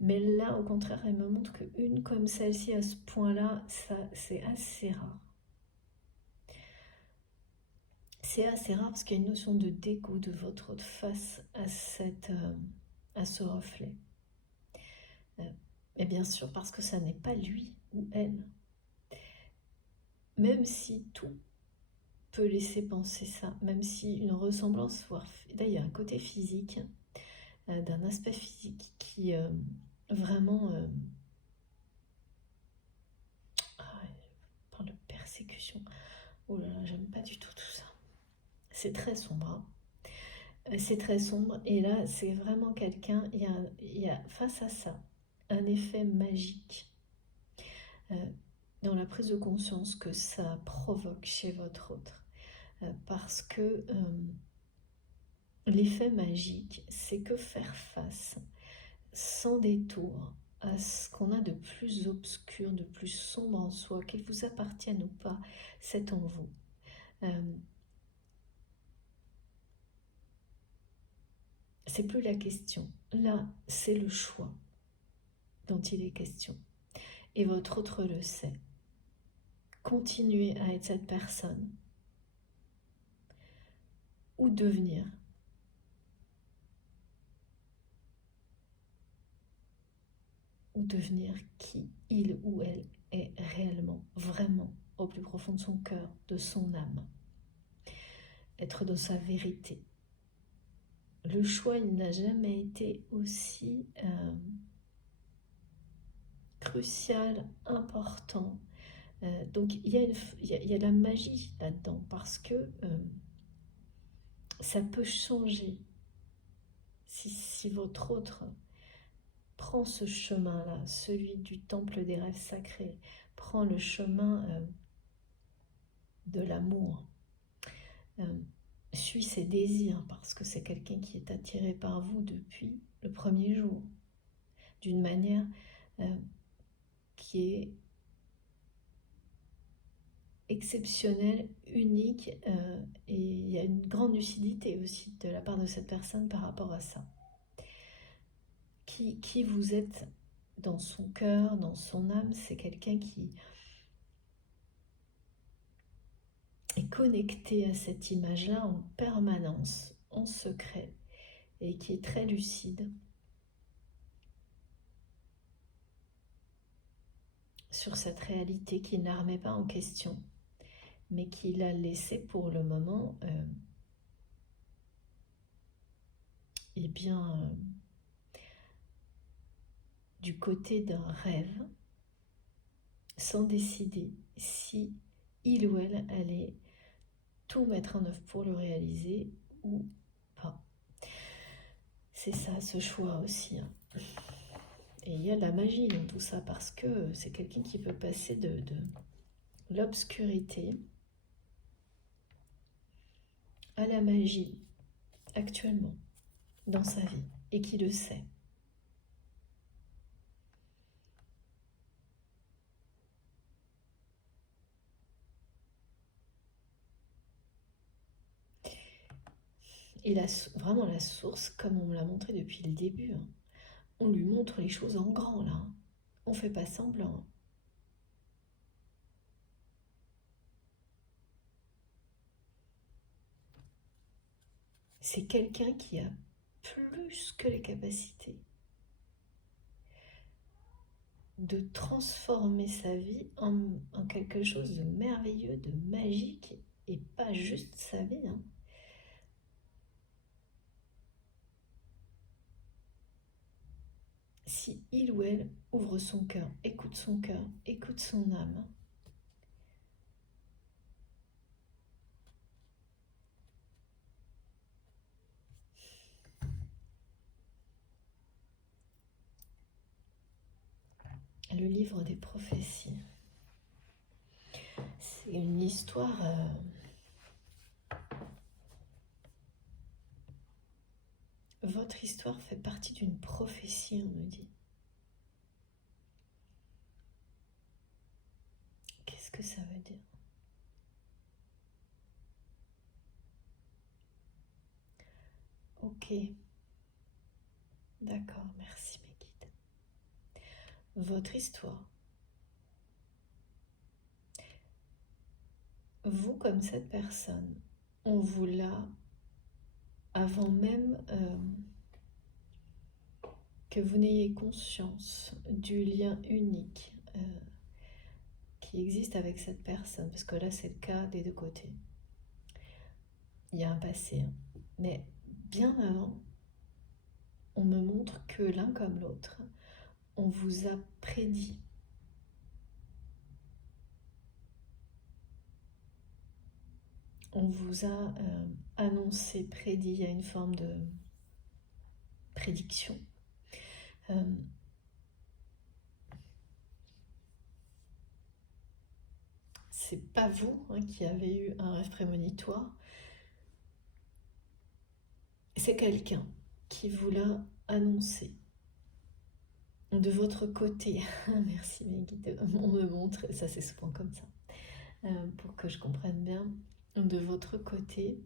Mais là, au contraire, elle me montre qu'une comme celle-ci, à ce point-là, ça, c'est assez rare. C'est assez rare parce qu'il y a une notion de dégoût de votre autre face à ce reflet. Et bien sûr, parce que ça n'est pas lui ou elle. Même si tout peut laisser penser ça, même si une ressemblance, voire là, il y a un côté physique, d'un aspect physique qui vraiment parle de persécution. Oh là là, j'aime pas du tout tout ça. C'est très sombre. Hein. C'est très sombre. Et là, c'est vraiment quelqu'un, il y a face à ça un effet magique dans la prise de conscience que ça provoque chez votre autre. Parce que l'effet magique, c'est que faire face sans détour à ce qu'on a de plus obscur, de plus sombre en soi, qu'il vous appartienne ou pas, c'est en vous. C'est plus la question. Là, c'est le choix dont il est question. Et votre autre le sait. Continuez à être cette personne ou devenir. Ou devenir qui il ou elle est réellement, vraiment, au plus profond de son cœur, de son âme. Être dans sa vérité. Le choix, il n'a jamais été aussi crucial, important. Donc il y a la magie là-dedans parce que ça peut changer si votre autre prend ce chemin-là, celui du temple des rêves sacrés, prend le chemin de l'amour, suit ses désirs parce que c'est quelqu'un qui est attiré par vous depuis le premier jour, d'une manière qui est exceptionnelle, unique, et il y a une grande lucidité aussi de la part de cette personne par rapport à ça. Qui vous êtes dans son cœur, dans son âme, c'est quelqu'un qui est connecté à cette image-là en permanence, en secret, et qui est très lucide sur cette réalité qui ne la remet pas en question, mais qui l'a laissé pour le moment eh bien, du côté d'un rêve, sans décider si il ou elle allait tout mettre en œuvre pour le réaliser ou pas. C'est ça, ce choix aussi. Hein. Et il y a de la magie dans tout ça parce que c'est quelqu'un qui peut passer de l'obscurité à la magie actuellement dans sa vie et qui le sait. Et vraiment la source, comme on me l'a montré depuis le début, hein, on lui montre les choses en grand là. Hein. On fait pas semblant. Hein. C'est quelqu'un qui a plus que les capacités de transformer sa vie en quelque chose de merveilleux, de magique, et pas juste sa vie. Hein. Si il ou elle ouvre son cœur, écoute son âme, le livre des prophéties, c'est une histoire votre histoire fait partie d'une prophétie, on me dit. Qu'est-ce que ça veut dire? Ok. D'accord, merci mes guides. Votre histoire. Vous, comme cette personne, on vous l'a, avant même que vous n'ayez conscience du lien unique qui existe avec cette personne, parce que là c'est le cas des deux côtés. Il y a un passé, hein. Mais bien avant, on me montre que l'un comme l'autre, on vous a prédit. On vous a annoncé, prédit, il y a une forme de prédiction. C'est pas vous hein, qui avez eu un rêve prémonitoire, c'est quelqu'un qui vous l'a annoncé. De votre côté, merci mes guides, on me montre, ça c'est souvent comme ça, pour que je comprenne bien, de votre côté,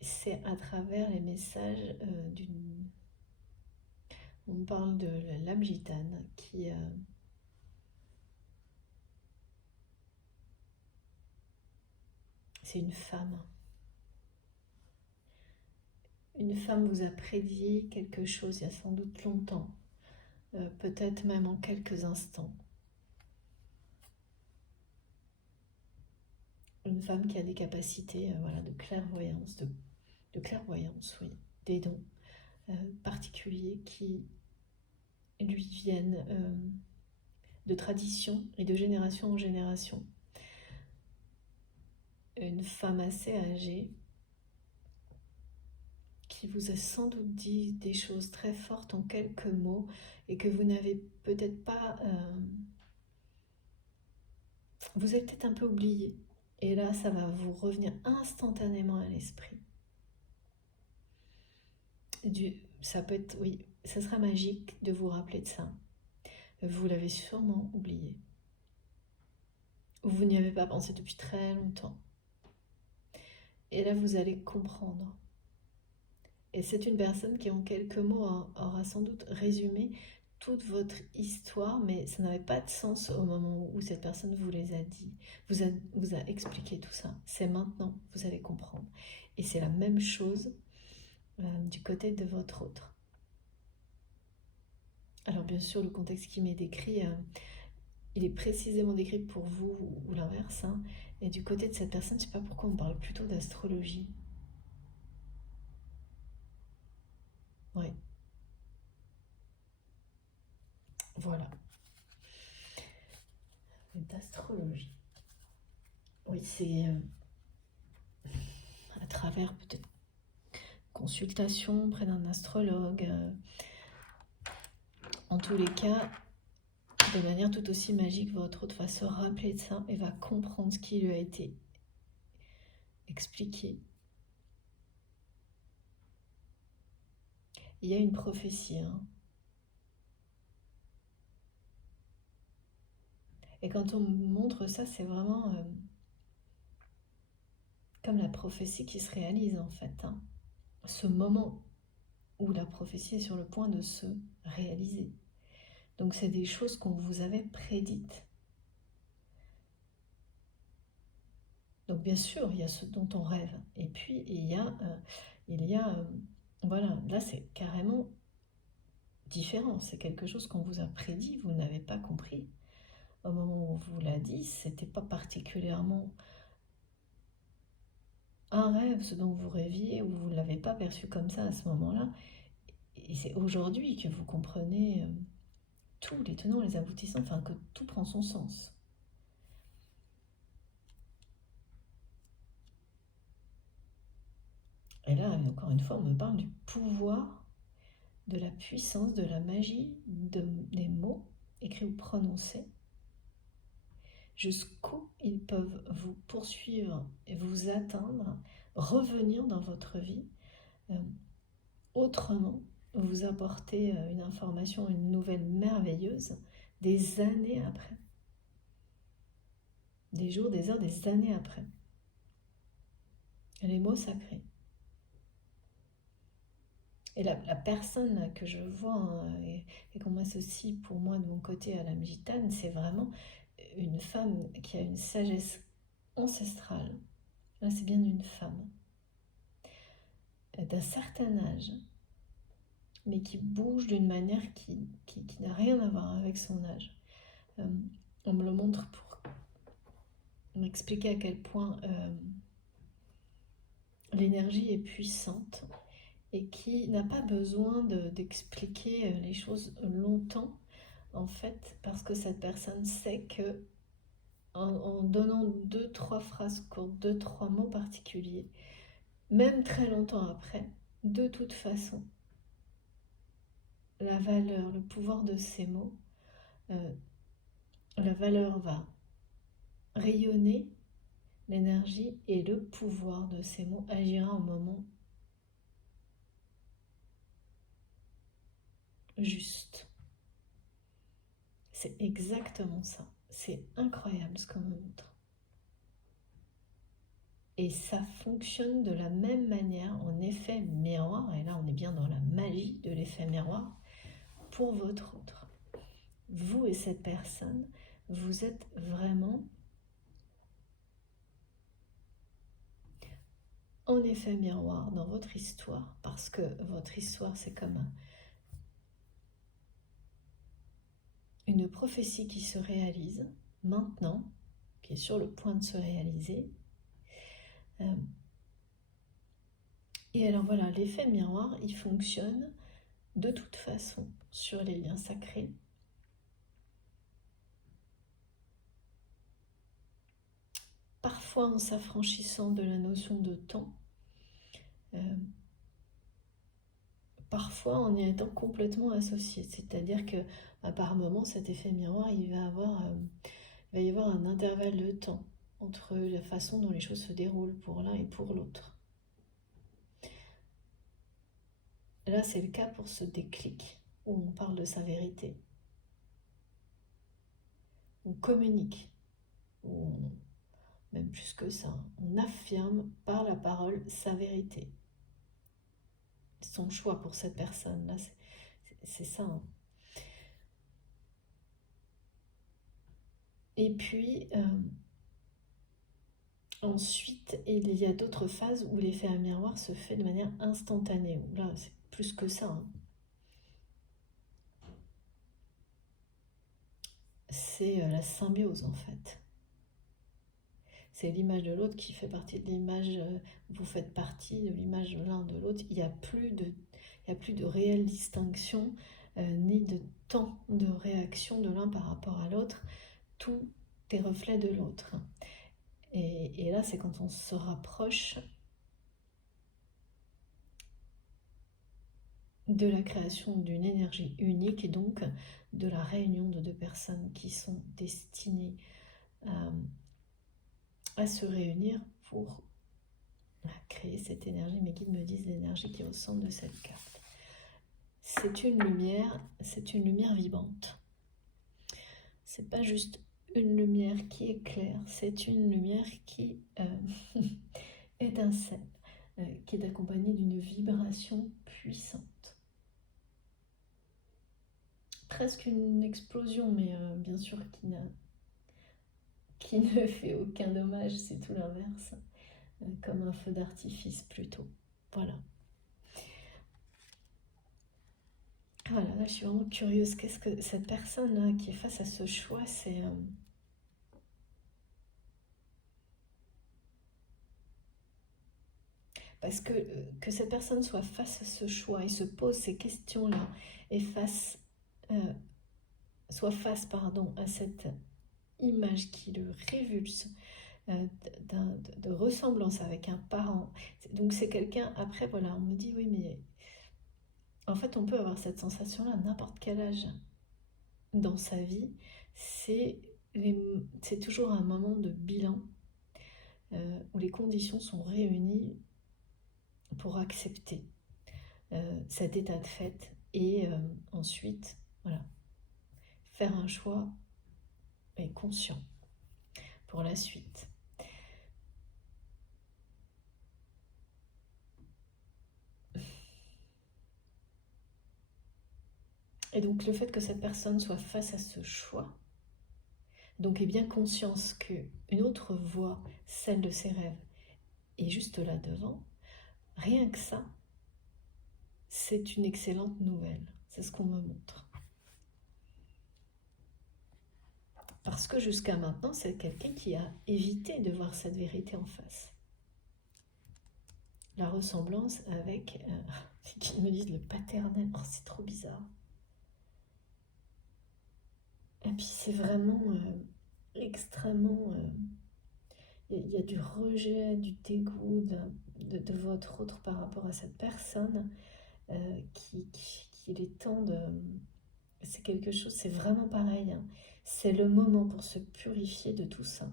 c'est à travers les messages d'une... On me parle de l'âme gitane qui... c'est une femme. Une femme vous a prédit quelque chose il y a sans doute longtemps, peut-être même en quelques instants. Une femme qui a des capacités voilà, de clairvoyance, de clairvoyance, oui, des dons particuliers qui lui viennent de tradition et de génération en génération. Une femme assez âgée qui vous a sans doute dit des choses très fortes en quelques mots et que vous n'avez peut-être pas... vous avez peut-être un peu oublié. Et là, ça va vous revenir instantanément à l'esprit. Ça peut être, oui, ça sera magique de vous rappeler de ça. Vous l'avez sûrement oublié. Ou vous n'y avez pas pensé depuis très longtemps. Et là, vous allez comprendre. Et c'est une personne qui, en quelques mots, aura sans doute résumé toute votre histoire, mais ça n'avait pas de sens au moment où cette personne vous les a dit, vous a expliqué tout ça. C'est maintenant, vous allez comprendre. Et c'est la même chose du côté de votre autre. Alors bien sûr, le contexte qui m'est décrit, il est précisément décrit pour vous ou l'inverse. Hein. Et du côté de cette personne, je ne sais pas pourquoi on parle plutôt d'astrologie. Ouais. Voilà. d'astrologie. Oui, c'est à travers peut-être consultation auprès d'un astrologue. En tous les cas, de manière tout aussi magique, votre hôte va se rappeler de ça et va comprendre ce qui lui a été expliqué. Il y a une prophétie, hein. Et quand on me montre ça, c'est vraiment comme la prophétie qui se réalise en fait, hein. Ce moment où la prophétie est sur le point de se réaliser. Donc c'est des choses qu'on vous avait prédites. Donc bien sûr, il y a ce dont on rêve. Et puis il y a voilà, là c'est carrément différent. C'est quelque chose qu'on vous a prédit, vous n'avez pas compris. Au moment où on vous l'a dit, c'était pas particulièrement un rêve, ce dont vous rêviez, ou vous ne l'avez pas perçu comme ça à ce moment-là. Et c'est aujourd'hui que vous comprenez tous les tenants, les aboutissants, enfin que tout prend son sens. Et là, encore une fois, on me parle du pouvoir, de la puissance, de la magie des mots écrits ou prononcés, jusqu'où ils peuvent vous poursuivre et vous atteindre, revenir dans votre vie autrement, vous apporter une information, une nouvelle merveilleuse des années après. Des jours, des heures, des années après. Les mots sacrés. Et la personne que je vois hein, et qu'on m'associe pour moi de mon côté à l'âme gitane, c'est vraiment une femme qui a une sagesse ancestrale. Là, c'est bien une femme d'un certain âge, mais qui bouge d'une manière qui n'a rien à voir avec son âge. On me le montre pour m'expliquer à quel point l'énergie est puissante et qui n'a pas besoin d'expliquer les choses longtemps, en fait, parce que cette personne sait que en donnant 2-3 phrases courtes, 2-3 mots particuliers, même très longtemps après, de toute façon, la valeur, le pouvoir de ces mots, la valeur va rayonner, l'énergie et le pouvoir de ces mots agira au moment juste. C'est exactement ça. C'est incroyable ce qu'on me montre. Et ça fonctionne de la même manière, en effet miroir, et là on est bien dans la magie de l'effet miroir, pour votre autre. Vous et cette personne, vous êtes vraiment en effet miroir dans votre histoire, parce que votre histoire c'est comme une prophétie qui se réalise maintenant, qui est sur le point de se réaliser. Et alors voilà, l'effet miroir, il fonctionne de toute façon sur les liens sacrés. Parfois en s'affranchissant de la notion de temps, parfois en y étant complètement associé. C'est-à-dire que par moment, cet effet miroir, il va y avoir un intervalle de temps entre la façon dont les choses se déroulent pour l'un et pour l'autre. Là, c'est le cas pour ce déclic où on parle de sa vérité. On communique, même plus que ça, on affirme par la parole sa vérité. Son choix pour cette personne-là, c'est ça. Hein. Et puis, ensuite, il y a d'autres phases où l'effet à miroir se fait de manière instantanée. Là, c'est plus que ça. Hein. C'est la symbiose, en fait. C'est l'image de l'autre qui fait partie de l'image, vous faites partie de l'image de l'un de l'autre. Il n'y a plus de réelle distinction, ni de temps de réaction de l'un par rapport à l'autre. Tout des reflets de l'autre. Et là, c'est quand on se rapproche de la création d'une énergie unique et donc de la réunion de deux personnes qui sont destinées à se réunir pour créer cette énergie. Mes guides me disent l'énergie qui est au centre de cette carte. C'est une lumière vibrante. C'est pas juste une lumière qui éclaire, c'est une lumière qui étincelle, qui est accompagnée d'une vibration puissante. Presque une explosion, mais bien sûr qui ne fait aucun dommage, c'est tout l'inverse, comme un feu d'artifice plutôt. Voilà. Voilà, là je suis vraiment curieuse. Qu'est-ce que cette personne-là qui est face à ce choix, c'est... Parce que cette personne soit face à ce choix et se pose ces questions-là et soit face à cette image qui le révulse, de ressemblance avec un parent. Donc c'est quelqu'un, après voilà, on me dit oui mais en fait on peut avoir cette sensation-là à n'importe quel âge dans sa vie. C'est toujours un moment de bilan où les conditions sont réunies pour accepter cet état de fait et ensuite voilà, faire un choix conscient pour la suite. Et donc le fait que cette personne soit face à ce choix, donc ait bien conscience qu'une autre voie, celle de ses rêves, est juste là devant, rien que ça, c'est une excellente nouvelle. C'est ce qu'on me montre. Parce que jusqu'à maintenant, c'est quelqu'un qui a évité de voir cette vérité en face. La ressemblance avec, qui me disent le paternel, oh, c'est trop bizarre. Et puis c'est vraiment extrêmement... Il y a du rejet, du dégoût de votre autre par rapport à cette personne qu'il est temps de... C'est quelque chose, c'est vraiment pareil. Hein. C'est le moment pour se purifier de tout ça.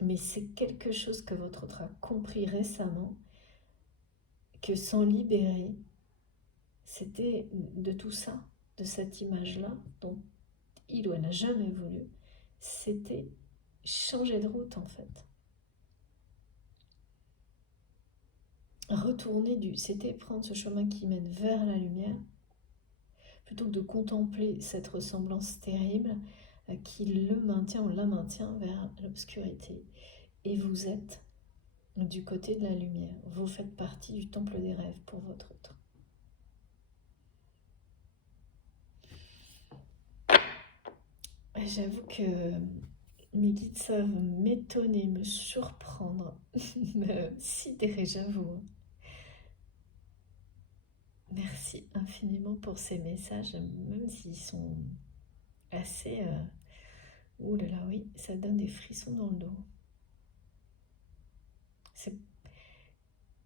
Mais c'est quelque chose que votre autre a compris récemment, que s'en libérer, c'était de tout ça, de cette image-là, dont il ou elle n'a jamais voulu, c'était changer de route en fait. C'était prendre ce chemin qui mène vers la lumière, plutôt que de contempler cette ressemblance terrible qui le maintient ou la maintient vers l'obscurité. Et vous êtes du côté de la lumière. Vous faites partie du temple des rêves pour votre autre. J'avoue que mes guides savent m'étonner, me surprendre, me sidérer, j'avoue. Merci infiniment pour ces messages, même s'ils sont assez... Ouh là là, oui, ça donne des frissons dans le dos. C'est...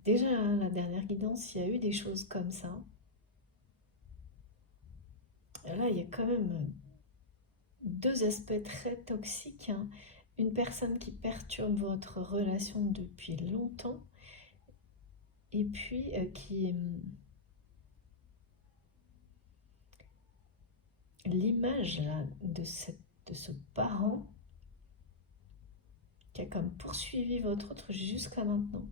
Déjà, la dernière guidance, il y a eu des choses comme ça. Et là, il y a quand même deux aspects très toxiques. Hein. Une personne qui perturbe votre relation depuis longtemps et puis qui... l'image là, de ce parent qui a comme poursuivi votre autre jusqu'à maintenant.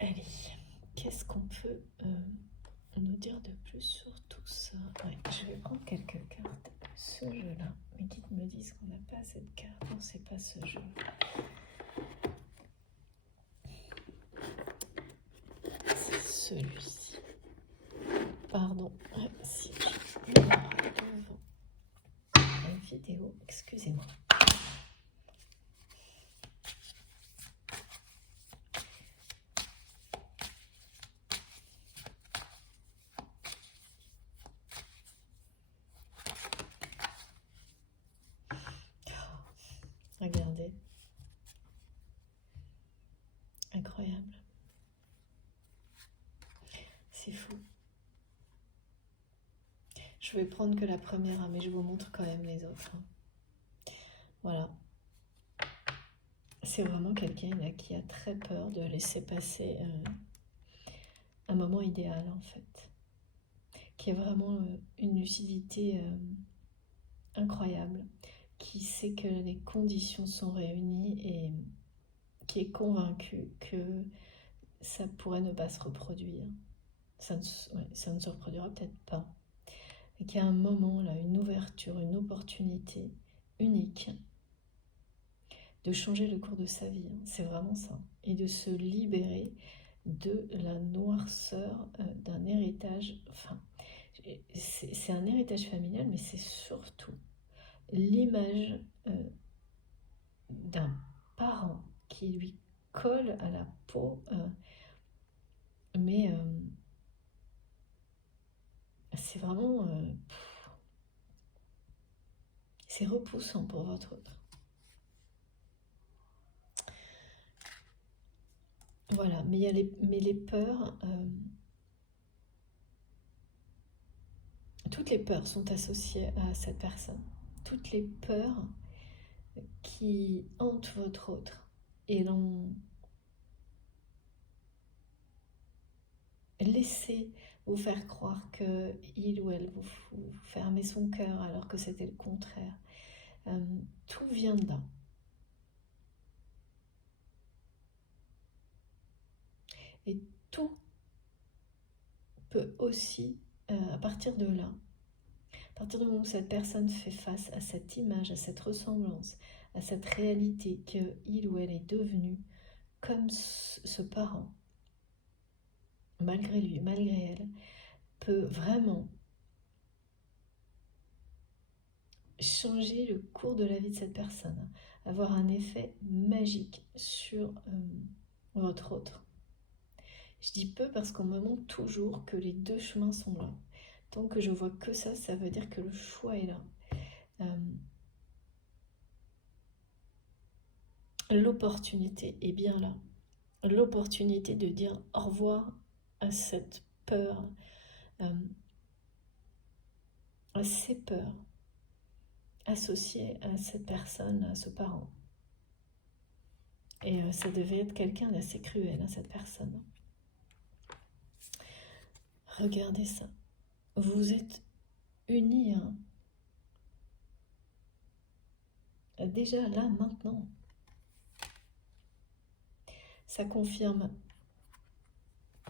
Allez, qu'est-ce qu'on peut nous dire de plus sur tout ça? Ouais, je vais prendre quelques cartes de ce jeu-là. Mes guides me disent qu'on n'a pas cette carte. Non, c'est pas ce jeu. C'est celui-ci. Pardon, si je me devant la vidéo, excusez-moi. regardez. Incroyable. C'est fou. Je vais prendre que la première, hein, mais je vous montre quand même les autres. Hein. Voilà. C'est vraiment quelqu'un là qui a très peur de laisser passer un moment idéal en fait. Qui a vraiment une lucidité incroyable. Qui sait que les conditions sont réunies et qui est convaincu que ça pourrait ne pas se reproduire. Ça ne se reproduira peut-être pas. Et qu'il y a un moment là, une ouverture, une opportunité unique de changer le cours de sa vie. C'est vraiment ça. Et de se libérer de la noirceur d'un héritage. Enfin, c'est un héritage familial, mais c'est surtout l'image d'un parent qui lui colle à la peau, mais c'est vraiment... c'est repoussant pour votre autre. Voilà, mais, les peurs... toutes les peurs sont associées à cette personne. Toutes les peurs qui hantent votre autre et l'ont laissé vous faire croire que il ou elle vous fermait son cœur alors que c'était le contraire. Tout vient de là. Et tout peut aussi, à partir de là, à partir du moment où cette personne fait face à cette image, à cette ressemblance, à cette réalité qu'il ou elle est devenu comme ce parent, malgré lui, malgré elle, peut vraiment changer le cours de la vie de cette personne, avoir un effet magique sur votre autre. Je dis peu parce qu'on me montre toujours que les deux chemins sont là. Tant que je vois que ça veut dire que le choix est là. L'opportunité est bien là. L'opportunité de dire au revoir à cette peur, à ces peurs associées à cette personne, à ce parent. Et ça devait être quelqu'un d'assez cruel, hein, cette personne. Regardez ça. Vous êtes unis, hein. Déjà là, maintenant. Ça confirme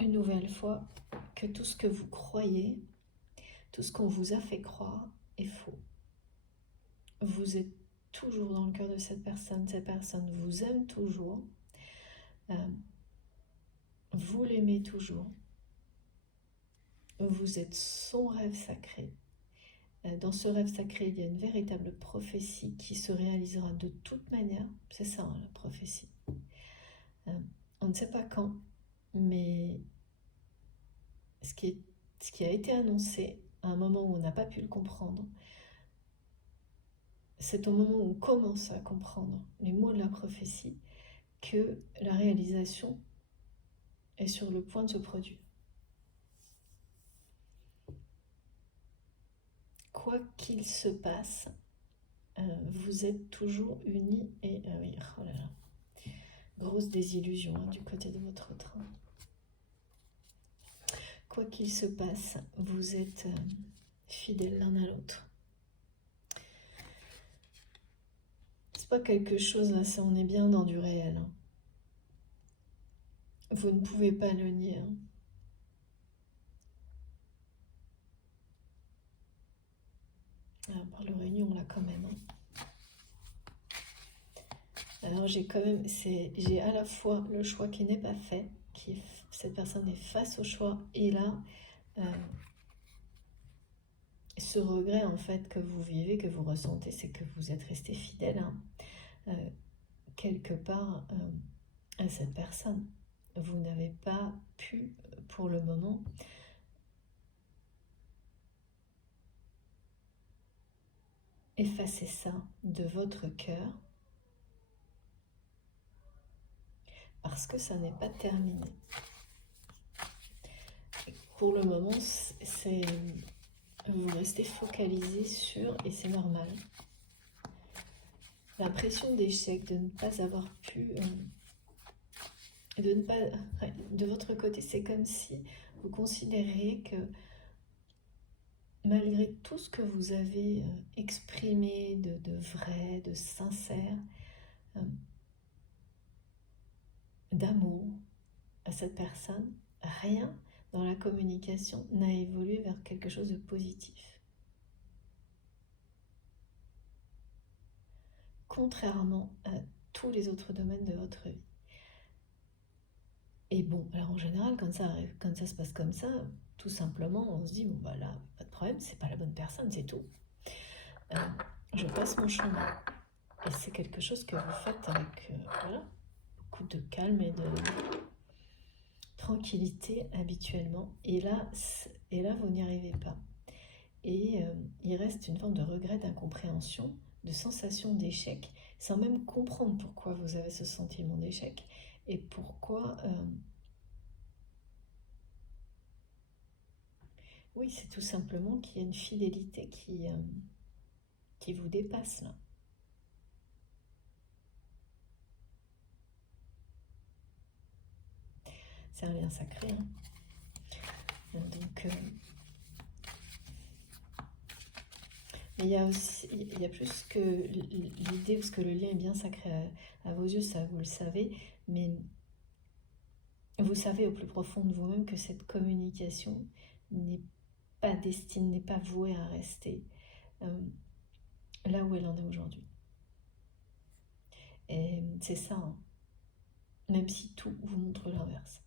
une nouvelle fois que tout ce que vous croyez, tout ce qu'on vous a fait croire est faux. Vous êtes toujours dans le cœur de cette personne vous aime toujours, vous l'aimez toujours, vous êtes son rêve sacré. Dans ce rêve sacré, il y a une véritable prophétie qui se réalisera de toute manière, c'est ça hein, la prophétie. On ne sait pas quand, mais ce qui a été annoncé à un moment où on n'a pas pu le comprendre, c'est au moment où on commence à comprendre les mots de la prophétie que la réalisation est sur le point de se produire. Quoi qu'il se passe, vous êtes toujours unis et... oui, oh là là, grosse désillusion hein, du côté de votre autre. Quoi qu'il se passe, vous êtes fidèles l'un à l'autre. C'est pas quelque chose, là, ça, on est bien dans du réel. Hein. Vous ne pouvez pas le nier. Hein. Alors, par le réunion, là, quand même. Hein. Alors, j'ai quand même, j'ai à la fois le choix qui n'est pas fait, cette personne est face au choix, et là, ce regret, en fait, que vous vivez, que vous ressentez, c'est que vous êtes resté fidèle, hein, quelque part, à cette personne. Vous n'avez pas pu, pour le moment, effacer ça de votre cœur parce que ça n'est pas terminé. Pour le moment, vous restez focalisé sur, et c'est normal, l'impression d'échec, de ne pas avoir pu, de votre côté, c'est comme si vous considériez que malgré tout ce que vous avez exprimé de vrai, de sincère, d'amour à cette personne, rien dans la communication n'a évolué vers quelque chose de positif. Contrairement à tous les autres domaines de votre vie. Et bon, alors en général, quand ça se passe comme ça, tout simplement, on se dit, bon bah là, pas de problème, c'est pas la bonne personne, c'est tout. Je passe mon chemin. Et c'est quelque chose que vous faites avec voilà, beaucoup de calme et de tranquillité habituellement. Et là vous n'y arrivez pas. Et il reste une forme de regret, d'incompréhension, de sensation d'échec, sans même comprendre pourquoi vous avez ce sentiment d'échec et pourquoi... oui, c'est tout simplement qu'il y a une fidélité qui vous dépasse là. C'est un lien sacré. Hein. Donc, mais il y a plus que l'idée, parce que le lien est bien sacré à vos yeux, ça vous le savez, mais vous savez au plus profond de vous-même que cette communication n'est pas destinée, n'est pas vouée à rester là où elle en est aujourd'hui. Et c'est ça, hein. Même si tout vous montre l'inverse.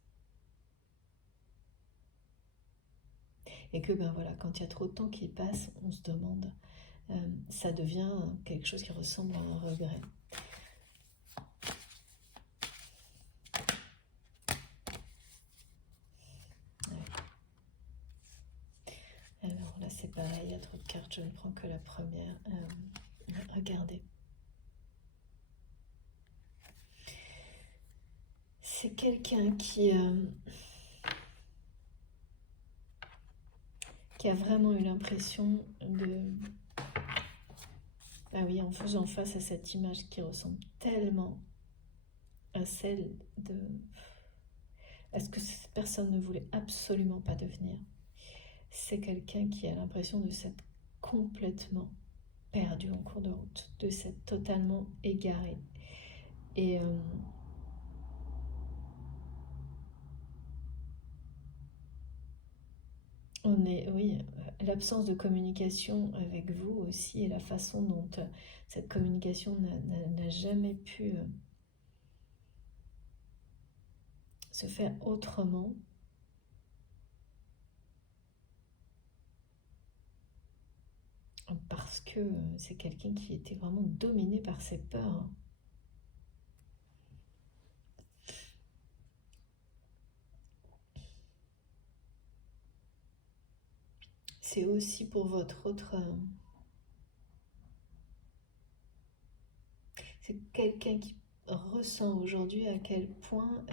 Et que ben voilà, quand il y a trop de temps qui passe, on se demande, ça devient quelque chose qui ressemble à un regret. Alors là c'est pareil, il y a trop de cartes, je ne prends que la première. Regardez. C'est quelqu'un qui a vraiment eu l'impression de... Ah oui, en faisant face à cette image qui ressemble tellement à celle de... Est-ce que cette personne ne voulait absolument pas devenir? C'est quelqu'un qui a l'impression de s'être complètement perdu en cours de route, de s'être totalement égaré. Et oui, l'absence de communication avec vous aussi et la façon dont cette communication n'a jamais pu se faire autrement. Parce que c'est quelqu'un qui était vraiment dominé par ses peurs. C'est aussi pour votre autre... c'est quelqu'un qui ressent aujourd'hui à quel point...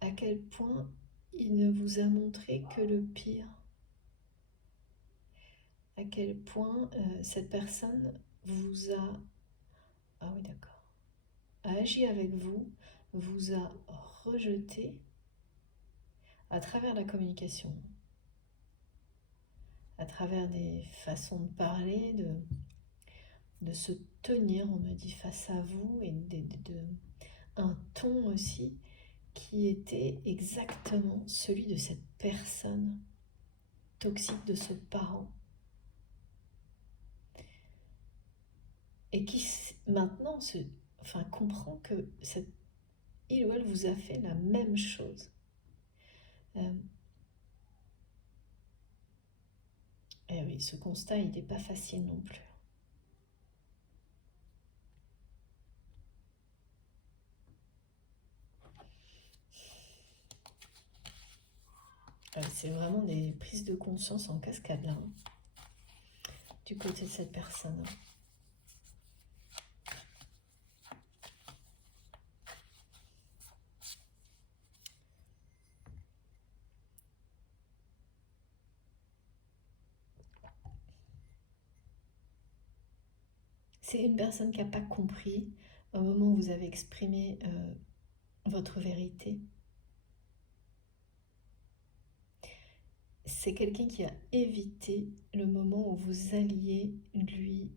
à quel point il ne vous a montré que le pire. À quel point cette personne vous a... Ah oui, d'accord. A agi avec vous, vous a rejeté à travers la communication, à travers des façons de parler, de se tenir, on me dit, face à vous, et un ton aussi qui était exactement celui de cette personne toxique, de ce parent. Et qui maintenant comprend que il ou elle vous a fait la même chose. Et oui, ce constat, il n'est pas facile non plus. C'est vraiment des prises de conscience en cascade là. du côté de cette personne. C'est une personne qui n'a pas compris au moment où vous avez exprimé votre vérité. C'est quelqu'un qui a évité le moment où vous alliez lui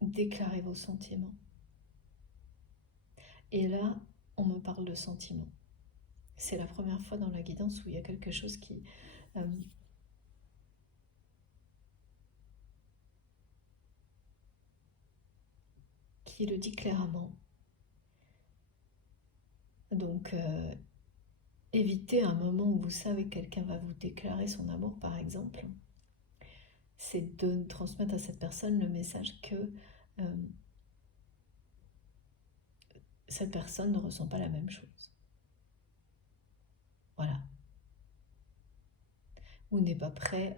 déclarer vos sentiments. Et là, on me parle de sentiments. C'est la première fois dans la guidance où il y a quelque chose qui le dit clairement. Donc, éviter un moment où vous savez que quelqu'un va vous déclarer son amour, par exemple, c'est de transmettre à cette personne le message que cette personne ne ressent pas la même chose. Voilà. Ou n'est pas prêt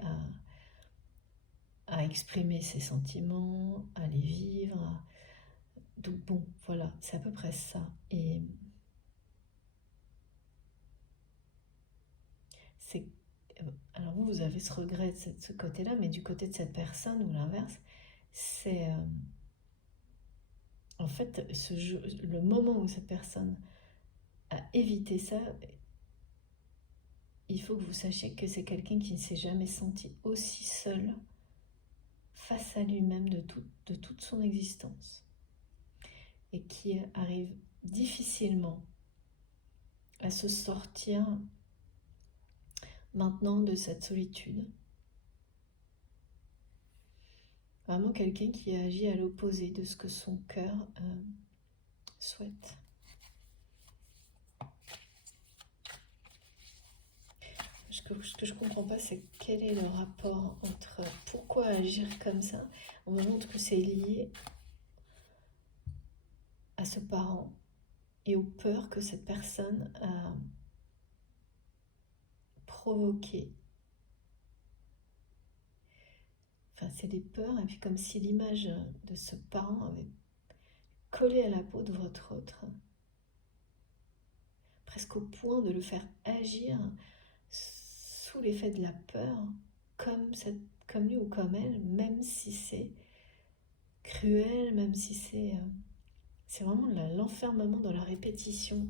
à exprimer ses sentiments, à les vivre. Donc bon, voilà, c'est à peu près ça. Et c'est... Alors vous avez ce regret de ce côté-là, mais du côté de cette personne ou l'inverse, c'est... en fait, le moment où cette personne a évité ça, il faut que vous sachiez que c'est quelqu'un qui ne s'est jamais senti aussi seul face à lui-même de toute son existence et qui arrive difficilement à se sortir maintenant de cette solitude. Vraiment quelqu'un qui agit à l'opposé de ce que son cœur souhaite. Ce que je ne comprends pas, c'est quel est le rapport entre pourquoi agir comme ça. On me montre que c'est lié à ce parent et aux peurs que cette personne a provoquées. Enfin, c'est des peurs, et puis comme si l'image de ce parent avait collé à la peau de votre autre, presque au point de le faire agir sous l'effet de la peur, comme lui ou comme elle, même si c'est cruel, même si c'est vraiment l'enfermement dans la répétition,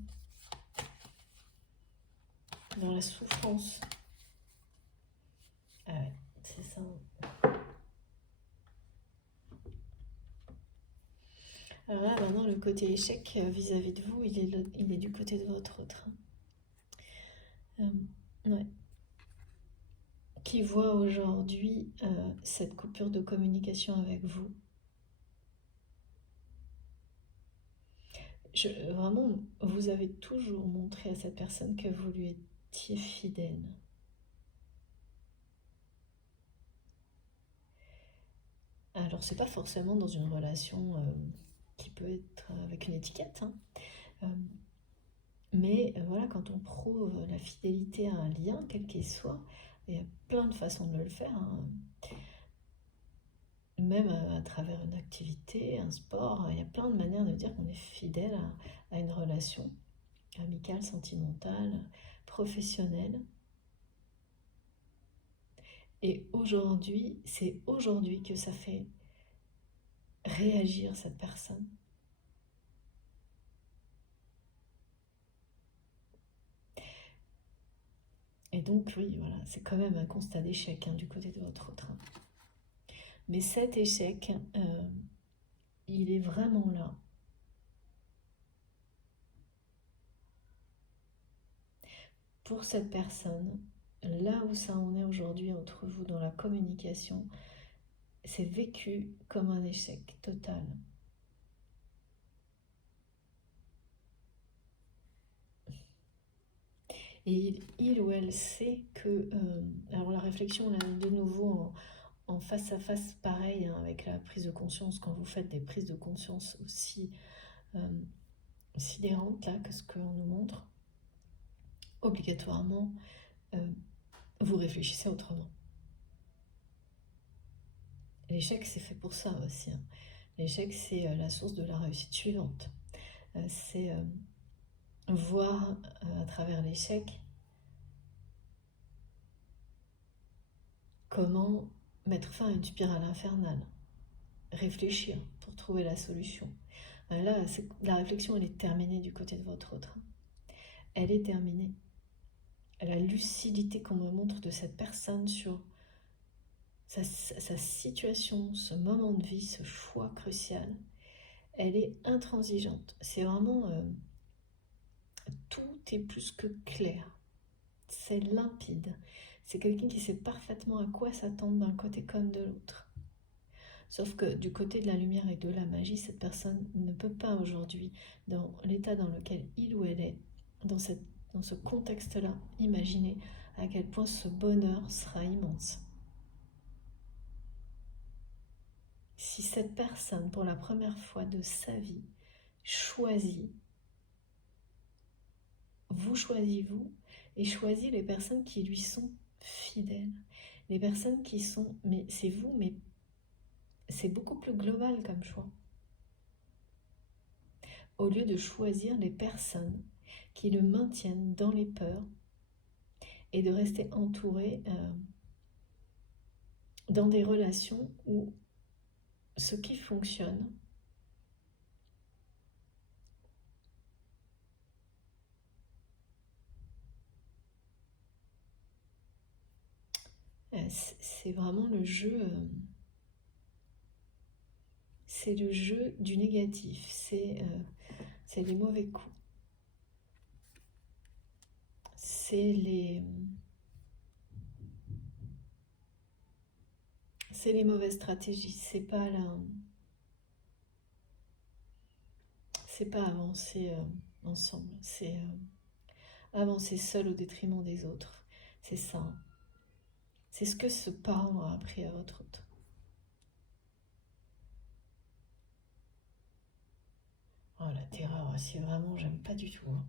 dans la souffrance. Ah ouais, c'est ça. Alors là, maintenant, le côté échec vis-à-vis de vous, il est du côté de votre autre. Ouais. Qui voit aujourd'hui cette coupure de communication avec vous. Vraiment, vous avez toujours montré à cette personne que vous lui étiez fidèle. Alors, c'est pas forcément dans une relation qui peut être avec une étiquette, hein. Mais voilà, quand on prouve la fidélité à un lien, quel qu'il soit, il y a plein de façons de le faire, hein. Même à travers une activité, un sport, il y a plein de manières de dire qu'on est fidèle à une relation amicale, sentimentale, professionnelle. Et aujourd'hui, c'est aujourd'hui que ça fait réagir cette personne. Et donc, oui, voilà, c'est quand même un constat d'échec du côté de votre autre. Mais cet échec, il est vraiment là. Pour cette personne, là où ça en est aujourd'hui entre vous dans la communication, c'est vécu comme un échec total. Et il ou elle sait que... alors la réflexion, là, de nouveau, en face à face, pareil, hein, avec la prise de conscience, quand vous faites des prises de conscience aussi sidérantes là, que ce qu'on nous montre, obligatoirement, vous réfléchissez autrement. L'échec, c'est fait pour ça aussi, hein. L'échec, c'est la source de la réussite suivante. C'est voir à travers l'échec comment mettre fin à une spirale infernale. Réfléchir pour trouver la solution. Là, la réflexion, elle est terminée du côté de votre autre. Elle est terminée. La lucidité qu'on me montre de cette personne sur sa situation, ce moment de vie, ce choix crucial, elle est intransigeante. C'est vraiment... tout est plus que clair. C'est limpide. C'est quelqu'un qui sait parfaitement à quoi s'attendre d'un côté comme de l'autre. Sauf que du côté de la lumière et de la magie, cette personne ne peut pas aujourd'hui, dans l'état dans lequel il ou elle est, dans ce contexte-là, imaginer à quel point ce bonheur sera immense. Si cette personne, pour la première fois de sa vie, choisit, vous choisissez vous, et choisit les personnes qui lui sont fidèles, les personnes qui sont, mais c'est vous, mais c'est beaucoup plus global comme choix. Au lieu de choisir les personnes qui le maintiennent dans les peurs et de rester entouré dans des relations où ce qui fonctionne, c'est vraiment le jeu, c'est le jeu du négatif, c'est les mauvais coups, c'est les mauvaises stratégies, c'est pas avancer ensemble, c'est avancer seul au détriment des autres. C'est ça. C'est ce que ce parent a appris à votre autre. Oh, la terreur aussi, vraiment, j'aime pas du tout, hein.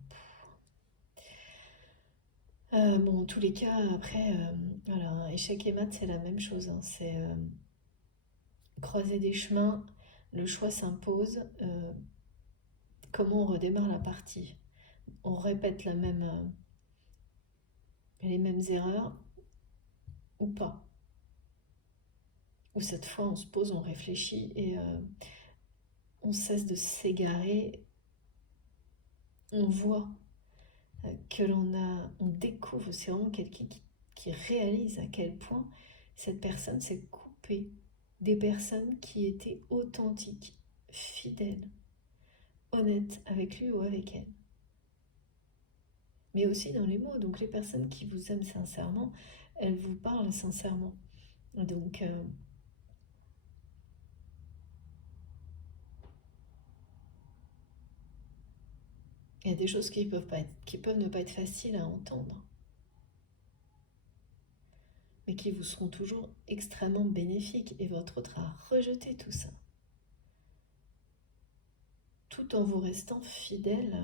Bon, en tous les cas, après, voilà, échec et maths, c'est la même chose, hein. C'est croiser des chemins, le choix s'impose. Comment on redémarre la partie? On répète les mêmes erreurs ou pas? Ou cette fois, on se pose, on réfléchit et on cesse de s'égarer. On voit on découvre, c'est vraiment quelqu'un qui réalise à quel point cette personne s'est coupée des personnes qui étaient authentiques, fidèles, honnêtes avec lui ou avec elle. Mais aussi dans les mots, donc les personnes qui vous aiment sincèrement, elles vous parlent sincèrement. Donc, il y a des choses qui peuvent ne pas être faciles à entendre, mais qui vous seront toujours extrêmement bénéfiques. Et votre autre a rejeté tout ça, tout en vous restant fidèle.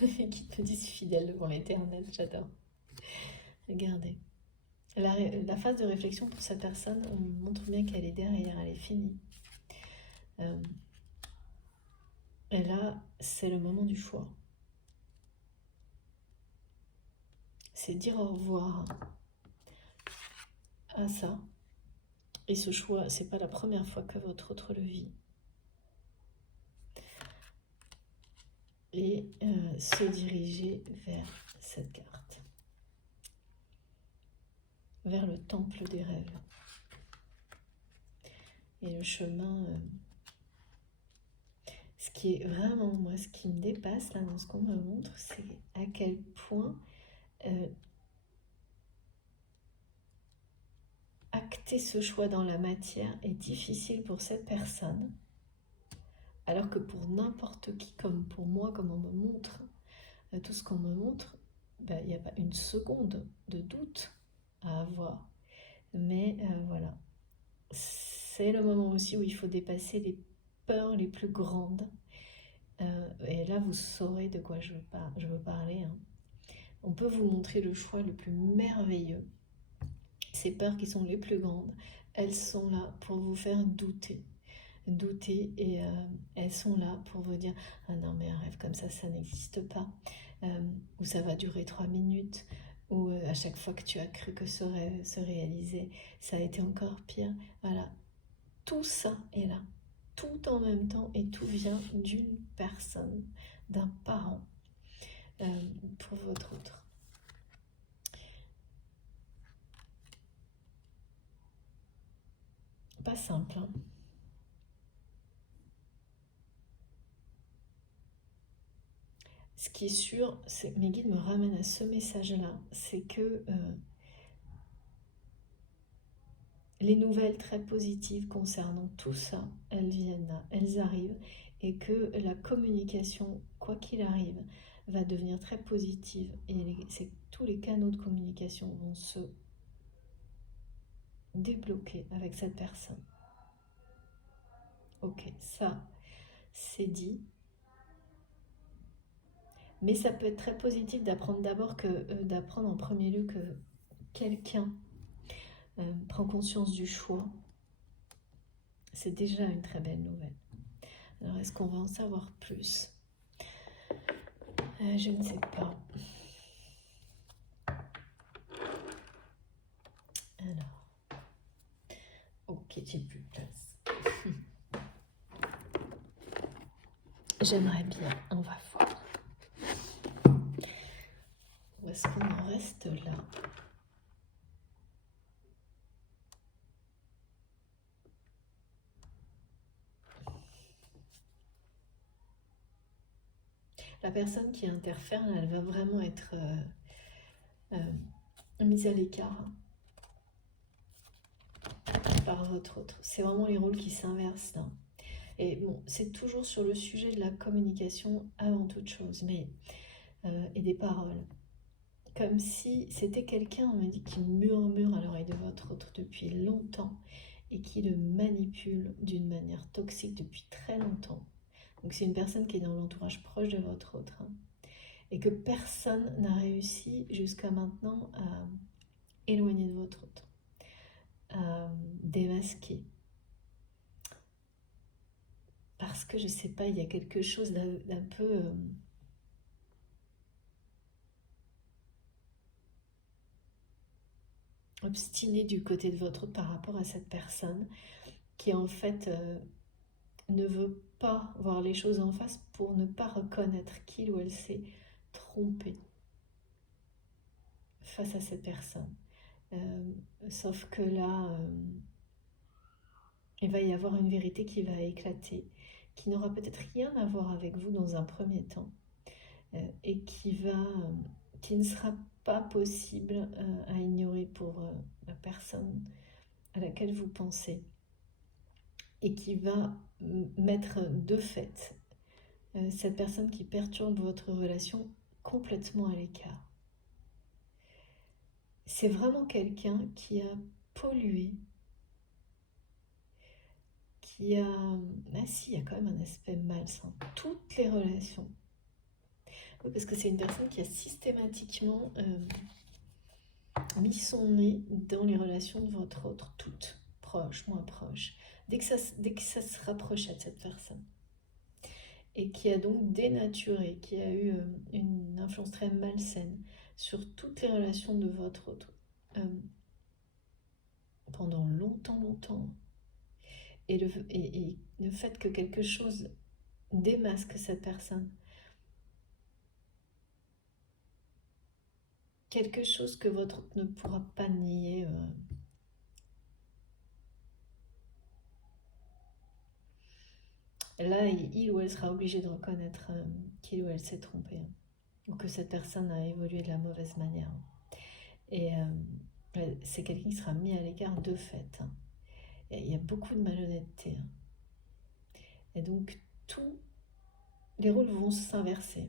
Qui te disent fidèle devant l'éternel, j'adore. Regardez. La phase de réflexion pour cette personne, on montre bien qu'elle est derrière, elle est finie. Et là, c'est le moment du choix. C'est dire au revoir à ça. Et ce choix, c'est pas la première fois que votre autre le vit. Et se diriger vers cette carte. Vers le temple des rêves. Et le chemin... ce qui est vraiment, moi, ce qui me dépasse là dans ce qu'on me montre, c'est à quel point acter ce choix dans la matière est difficile pour cette personne, alors que pour n'importe qui, comme pour moi, comme on me montre, tout ce qu'on me montre, il n'y a pas une seconde de doute à avoir. Mais voilà, c'est le moment aussi où il faut dépasser les peurs les plus grandes. Et là, vous saurez de quoi je veux parler, hein. On peut vous montrer le choix le plus merveilleux. Ces peurs qui sont les plus grandes, elles sont là pour vous faire douter. Douter et elles sont là pour vous dire « Ah non, mais un rêve comme ça n'existe pas. Ou ça va durer 3 minutes. Ou à chaque fois que tu as cru que ce rêve se réalisait, ça a été encore pire. » Voilà, tout ça est là, tout en même temps, et tout vient d'une personne, d'un parent pour votre autre. Pas simple, hein. Ce qui est sûr, mes guides me ramènent à ce message-là, c'est que les nouvelles très positives concernant tout ça, elles viennent là, elles arrivent, et que la communication, quoi qu'il arrive, va devenir très positive, et tous les canaux de communication vont se débloquer avec cette personne. Ok, ça, c'est dit. Mais ça peut être très positif d'apprendre d'apprendre en premier lieu que quelqu'un prend conscience du choix. C'est déjà une très belle nouvelle. Alors, est-ce qu'on va en savoir plus? Je ne sais pas. Alors, ok, j'ai plus de place. J'aimerais bien, on va voir. Où est-ce qu'on en reste là? La personne qui interfère, elle va vraiment être mise à l'écart par votre autre. C'est vraiment les rôles qui s'inversent là. Et bon, c'est toujours sur le sujet de la communication avant toute chose, mais et des paroles. Comme si c'était quelqu'un, on m'a dit, qui murmure à l'oreille de votre autre depuis longtemps et qui le manipule d'une manière toxique depuis très longtemps. Donc c'est une personne qui est dans l'entourage proche de votre autre, hein, et que personne n'a réussi jusqu'à maintenant à éloigner de votre autre, à démasquer. Parce que je sais pas, il y a quelque chose d'un peu obstiné du côté de votre autre par rapport à cette personne qui en fait ne veut pas voir les choses en face pour ne pas reconnaître qu'il ou elle s'est trompé face à cette personne. Sauf que là, il va y avoir une vérité qui va éclater, qui n'aura peut-être rien à voir avec vous dans un premier temps, et qui ne sera pas possible à ignorer pour la personne à laquelle vous pensez, et qui va mettre de fait cette personne qui perturbe votre relation complètement à l'écart. C'est vraiment quelqu'un qui a pollué, qui a... Ah si, il y a quand même un aspect malsain. Toutes les relations. Oui, parce que c'est une personne qui a systématiquement mis son nez dans les relations de votre autre, toutes, proches, moins proches, dès que ça se rapprochait de cette personne. Et qui a donc dénaturé, qui a eu une influence très malsaine sur toutes les relations de votre autre pendant longtemps. Et le fait que quelque chose démasque cette personne, quelque chose que votre autre ne pourra pas nier, là, il ou elle sera obligé de reconnaître qu'il ou elle s'est trompé, hein, ou que cette personne a évolué de la mauvaise manière. Et c'est quelqu'un qui sera mis à l'écart de fait, hein. Et il y a beaucoup de malhonnêteté, hein. Et donc, tous les rôles vont s'inverser.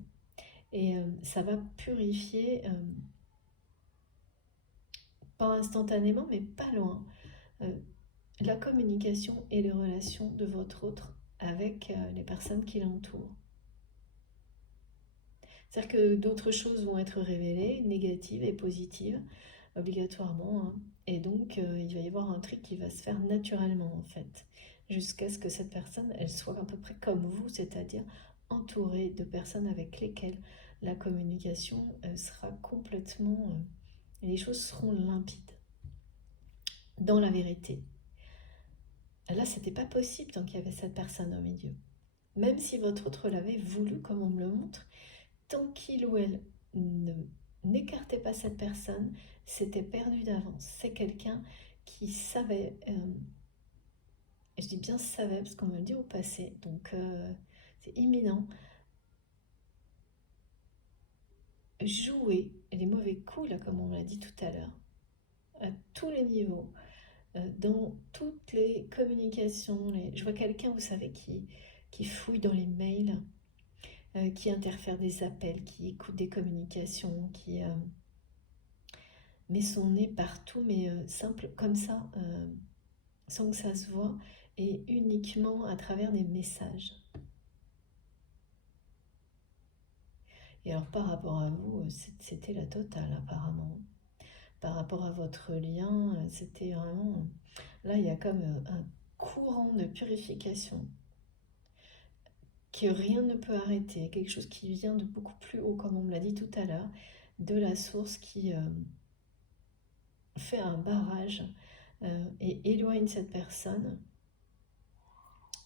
Et ça va purifier, pas instantanément, mais pas loin, la communication et les relations de votre autre avec les personnes qui l'entourent. C'est-à-dire que d'autres choses vont être révélées, négatives et positives, obligatoirement, hein. Et donc, il va y avoir un truc qui va se faire naturellement, en fait, jusqu'à ce que cette personne, elle soit à peu près comme vous, c'est-à-dire entourée de personnes avec lesquelles la communication sera complètement... et les choses seront limpides. Dans la vérité, là, c'était pas possible tant qu'il y avait cette personne au milieu. Même si votre autre l'avait voulu, comme on me le montre, tant qu'il ou elle n'écartait pas cette personne, c'était perdu d'avance. C'est quelqu'un qui savait, je dis bien savait parce qu'on me le dit au passé, donc c'est imminent, jouer les mauvais coups, là, comme on l'a dit tout à l'heure, à tous les niveaux, dans toutes les communications. Je vois quelqu'un, vous savez, qui fouille dans les mails, qui interfère des appels, qui écoute des communications, qui met son nez partout, mais simple comme ça, sans que ça se voie, et uniquement à travers des messages. Et alors par rapport à vous, c'était la totale apparemment. Par rapport à votre lien, c'était vraiment... Là, il y a comme un courant de purification que rien ne peut arrêter, quelque chose qui vient de beaucoup plus haut, comme on me l'a dit tout à l'heure, de la source qui fait un barrage et éloigne cette personne.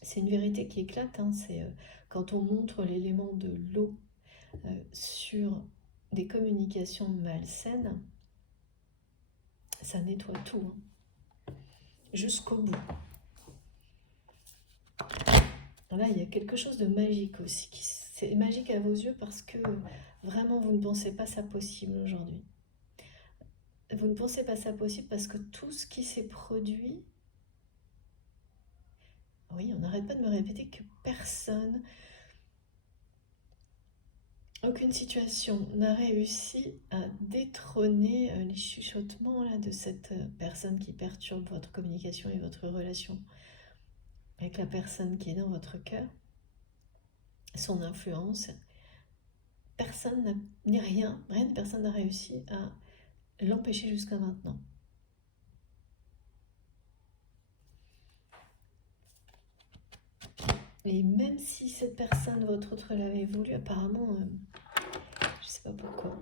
C'est une vérité qui éclate, hein, c'est quand on montre l'élément de l'eau sur des communications malsaines, ça nettoie tout, hein, jusqu'au bout. Là, il y a quelque chose de magique aussi. C'est magique à vos yeux parce que vraiment, vous ne pensez pas ça possible aujourd'hui. Vous ne pensez pas ça possible parce que tout ce qui s'est produit... Oui, on n'arrête pas de me répéter que personne, aucune situation n'a réussi à détrôner les chuchotements là, de cette personne qui perturbe votre communication et votre relation avec la personne qui est dans votre cœur, son influence. Personne ni rien, personne n'a réussi à l'empêcher jusqu'à maintenant. Et même si cette personne, votre autre, l'avait voulu, apparemment, je sais pas pourquoi,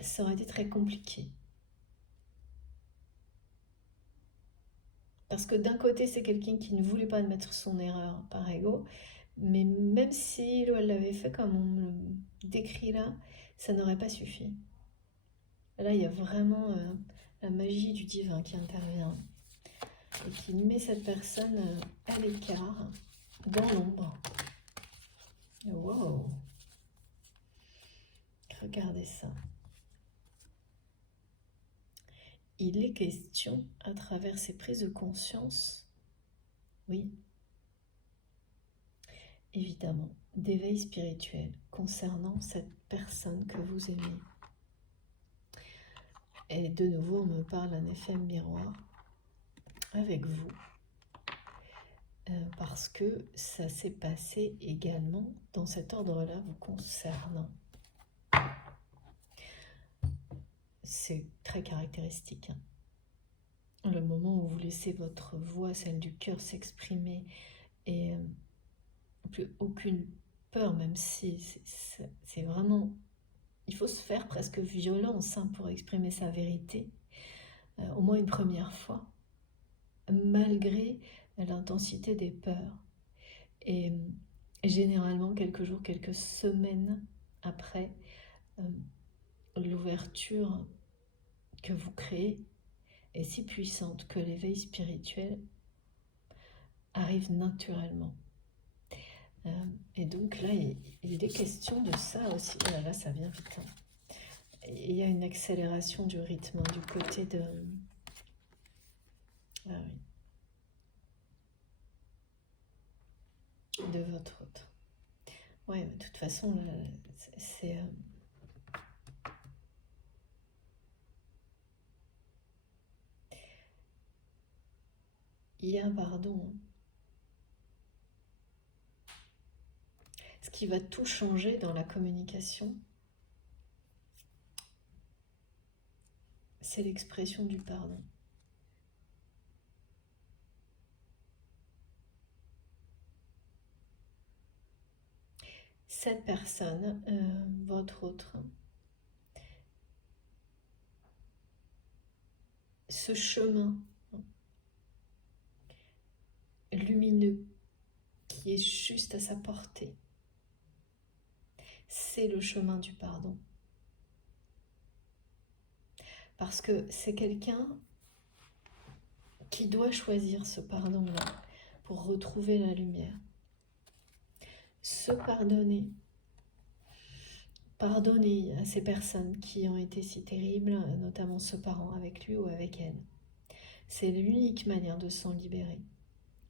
ça aurait été très compliqué. Parce que d'un côté, c'est quelqu'un qui ne voulait pas admettre son erreur par ego, mais même si elle l'avait fait comme on me le décrit là, ça n'aurait pas suffi. Là, il y a vraiment la magie du divin qui intervient et qui met cette personne à l'écart, dans l'ombre. Wow! Regardez ça. Il est question, à travers ces prises de conscience, oui, évidemment, d'éveil spirituel concernant cette personne que vous aimez. Et de nouveau, on me parle d'un effet miroir avec vous, parce que ça s'est passé également dans cet ordre-là vous concernant. C'est très caractéristique, hein. Le moment où vous laissez votre voix, celle du cœur, s'exprimer et plus aucune peur, même si c'est vraiment... Il faut se faire presque violence pour exprimer sa vérité, au moins une première fois, malgré l'intensité des peurs. Et généralement, quelques jours, quelques semaines après l'ouverture que vous créez est si puissante que l'éveil spirituel arrive naturellement. Et donc là, il est question de ça aussi. Oh là là, ça vient vite, hein. Il y a une accélération du rythme du côté de... Ah oui. De votre autre. Ouais, de toute façon, c'est... il y a un pardon. Ce qui va tout changer dans la communication, c'est l'expression du pardon. Cette personne, votre autre, ce chemin lumineux qui est juste à sa portée, c'est le chemin du pardon. Parce que c'est quelqu'un qui doit choisir ce pardon-là pour retrouver la lumière. Se pardonner. Pardonner à ces personnes qui ont été si terribles, notamment ce parent avec lui ou avec elle. C'est l'unique manière de s'en libérer.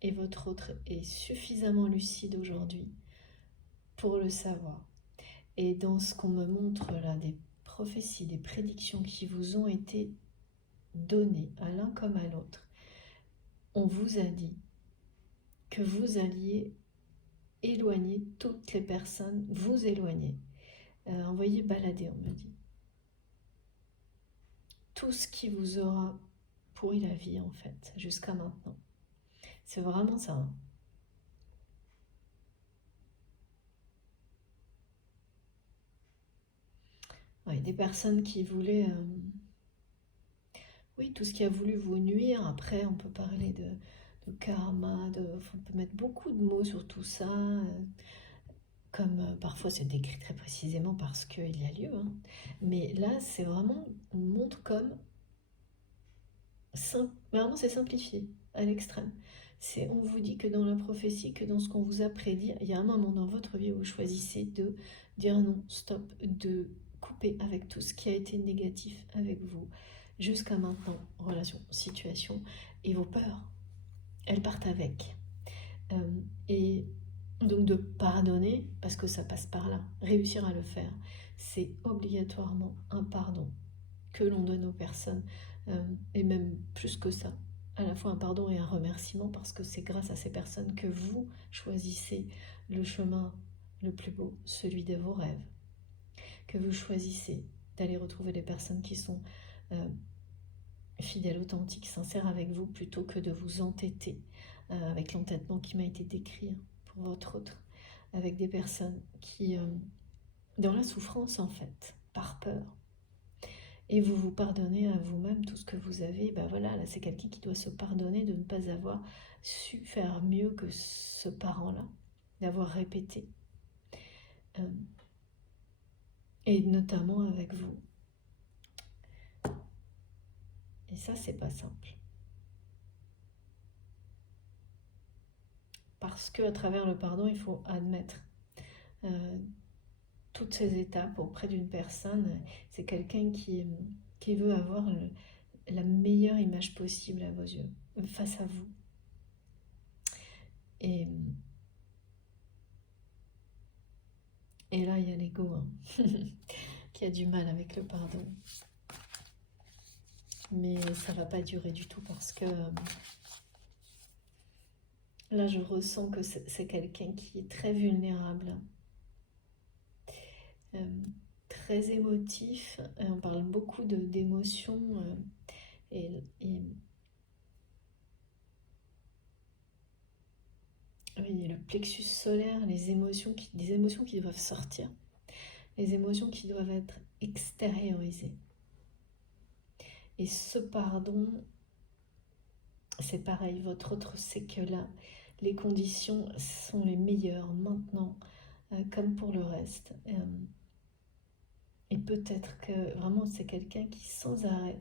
Et votre autre est suffisamment lucide aujourd'hui pour le savoir. Et dans ce qu'on me montre là, des prophéties, des prédictions qui vous ont été données à l'un comme à l'autre, on vous a dit que vous alliez éloigner toutes les personnes, vous éloigner. Envoyez balader, on me dit. Tout ce qui vous aura pourri la vie, en fait, jusqu'à maintenant. C'est vraiment ça. Hein. Ouais, des personnes qui voulaient... oui, tout ce qui a voulu vous nuire. Après, on peut parler de karma, on peut mettre beaucoup de mots sur tout ça. Comme parfois c'est décrit très précisément parce qu'il y a lieu. Hein. Mais là, c'est vraiment, on montre comme... Vraiment, c'est simplifié à l'extrême. On vous dit que dans la prophétie, que dans ce qu'on vous a prédit, il y a un moment dans votre vie où vous choisissez de dire non, stop, de couper avec tout ce qui a été négatif avec vous jusqu'à maintenant, relation, situation, et vos peurs, elles partent avec. Et donc de pardonner, parce que ça passe par là, réussir à le faire, c'est obligatoirement un pardon que l'on donne aux personnes, et même plus que ça, à la fois un pardon et un remerciement, parce que c'est grâce à ces personnes que vous choisissez le chemin le plus beau, celui de vos rêves, que vous choisissez d'aller retrouver les personnes qui sont fidèles, authentiques, sincères avec vous, plutôt que de vous entêter avec l'entêtement qui m'a été décrit pour votre autre, avec des personnes qui, dans la souffrance en fait, par peur, et vous vous pardonnez à vous-même tout ce que vous avez, ben voilà, là c'est quelqu'un qui doit se pardonner de ne pas avoir su faire mieux que ce parent-là, d'avoir répété, et notamment avec vous. Et ça, c'est pas simple. Parce qu'à travers le pardon, il faut admettre toutes ces étapes auprès d'une personne. C'est quelqu'un qui veut avoir la meilleure image possible à vos yeux, face à vous. Et là, il y a l'ego hein, qui a du mal avec le pardon. Mais ça ne va pas durer du tout parce que là, je ressens que c'est quelqu'un qui est très vulnérable, très émotif. On parle beaucoup d'émotions et oui, le plexus solaire, des émotions qui doivent sortir, les émotions qui doivent être extériorisées. Et ce pardon, c'est pareil, votre autre, c'est que là, les conditions sont les meilleures maintenant, comme pour le reste. Et peut-être que vraiment c'est quelqu'un qui sans arrêt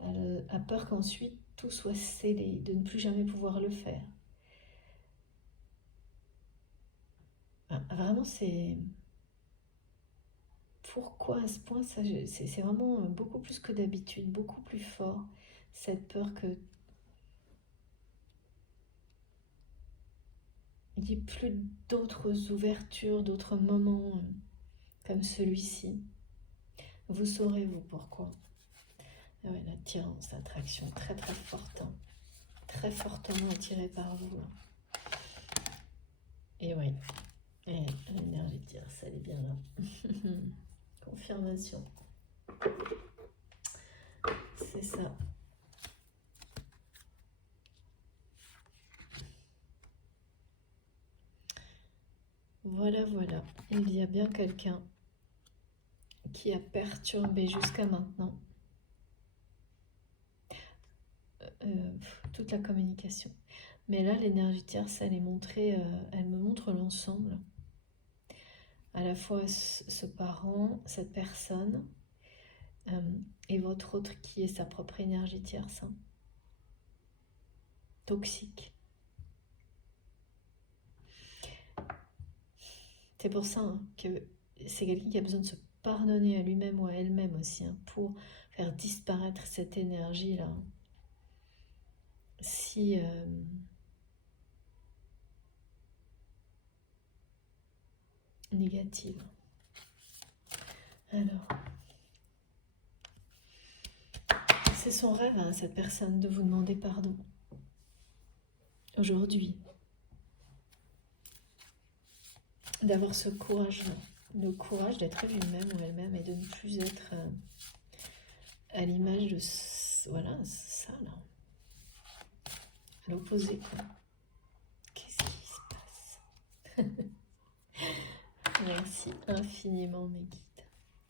a peur qu'ensuite tout soit scellé, de ne plus jamais pouvoir le faire. Vraiment, c'est... Pourquoi à ce point, c'est vraiment beaucoup plus que d'habitude, beaucoup plus fort, cette peur que il n'y ait plus d'autres ouvertures, d'autres moments comme celui-ci. Vous saurez, vous, pourquoi. Ah ouais, l'attirance, l'attraction, très très forte, hein. Très fortement attirée par vous. Et oui, et l'énergie de dire ça, elle est bien là. Confirmation. ça. Voilà, voilà. Il y a bien quelqu'un qui a perturbé jusqu'à maintenant toute la communication. Mais là, l'énergie tierce, elle est montrée, elle me montre l'ensemble. À la fois ce parent, cette personne, et votre autre qui est sa propre énergie tierce, hein, toxique. C'est pour ça hein, que c'est quelqu'un qui a besoin de se pardonner à lui-même ou à elle-même aussi, hein, pour faire disparaître cette énergie-là. Si... négative. Alors, c'est son rêve, hein, cette personne, de vous demander pardon. Aujourd'hui. D'avoir ce courage-là. Le courage d'être lui-même ou elle-même et de ne plus être à l'image de... Voilà, ça, là. À l'opposé, quoi. Qu'est-ce qui se passe? Merci infiniment, mes guides.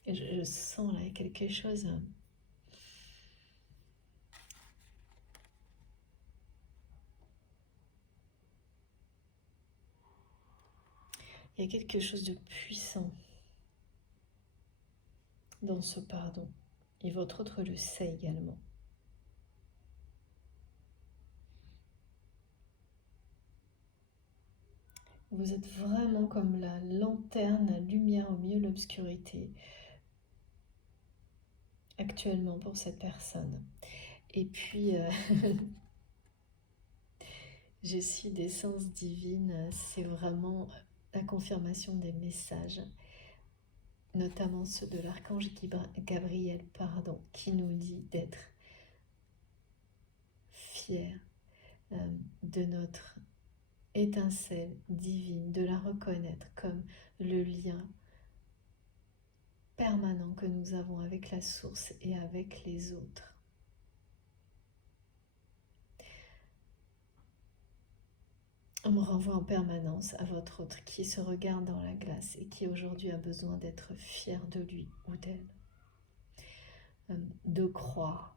Je sens là quelque chose... Il y a quelque chose de puissant dans ce pardon. Et votre autre le sait également. Vous êtes vraiment comme la lanterne, la lumière au milieu de l'obscurité actuellement pour cette personne. Et puis, je suis d'essence divine, c'est vraiment la confirmation des messages, notamment ceux de l'archange Gabriel, pardon, qui nous dit d'être fiers de notre étincelle divine, de la reconnaître comme le lien permanent que nous avons avec la source et avec les autres. On me renvoie en permanence à votre autre qui se regarde dans la glace et qui aujourd'hui a besoin d'être fier de lui ou d'elle, de croire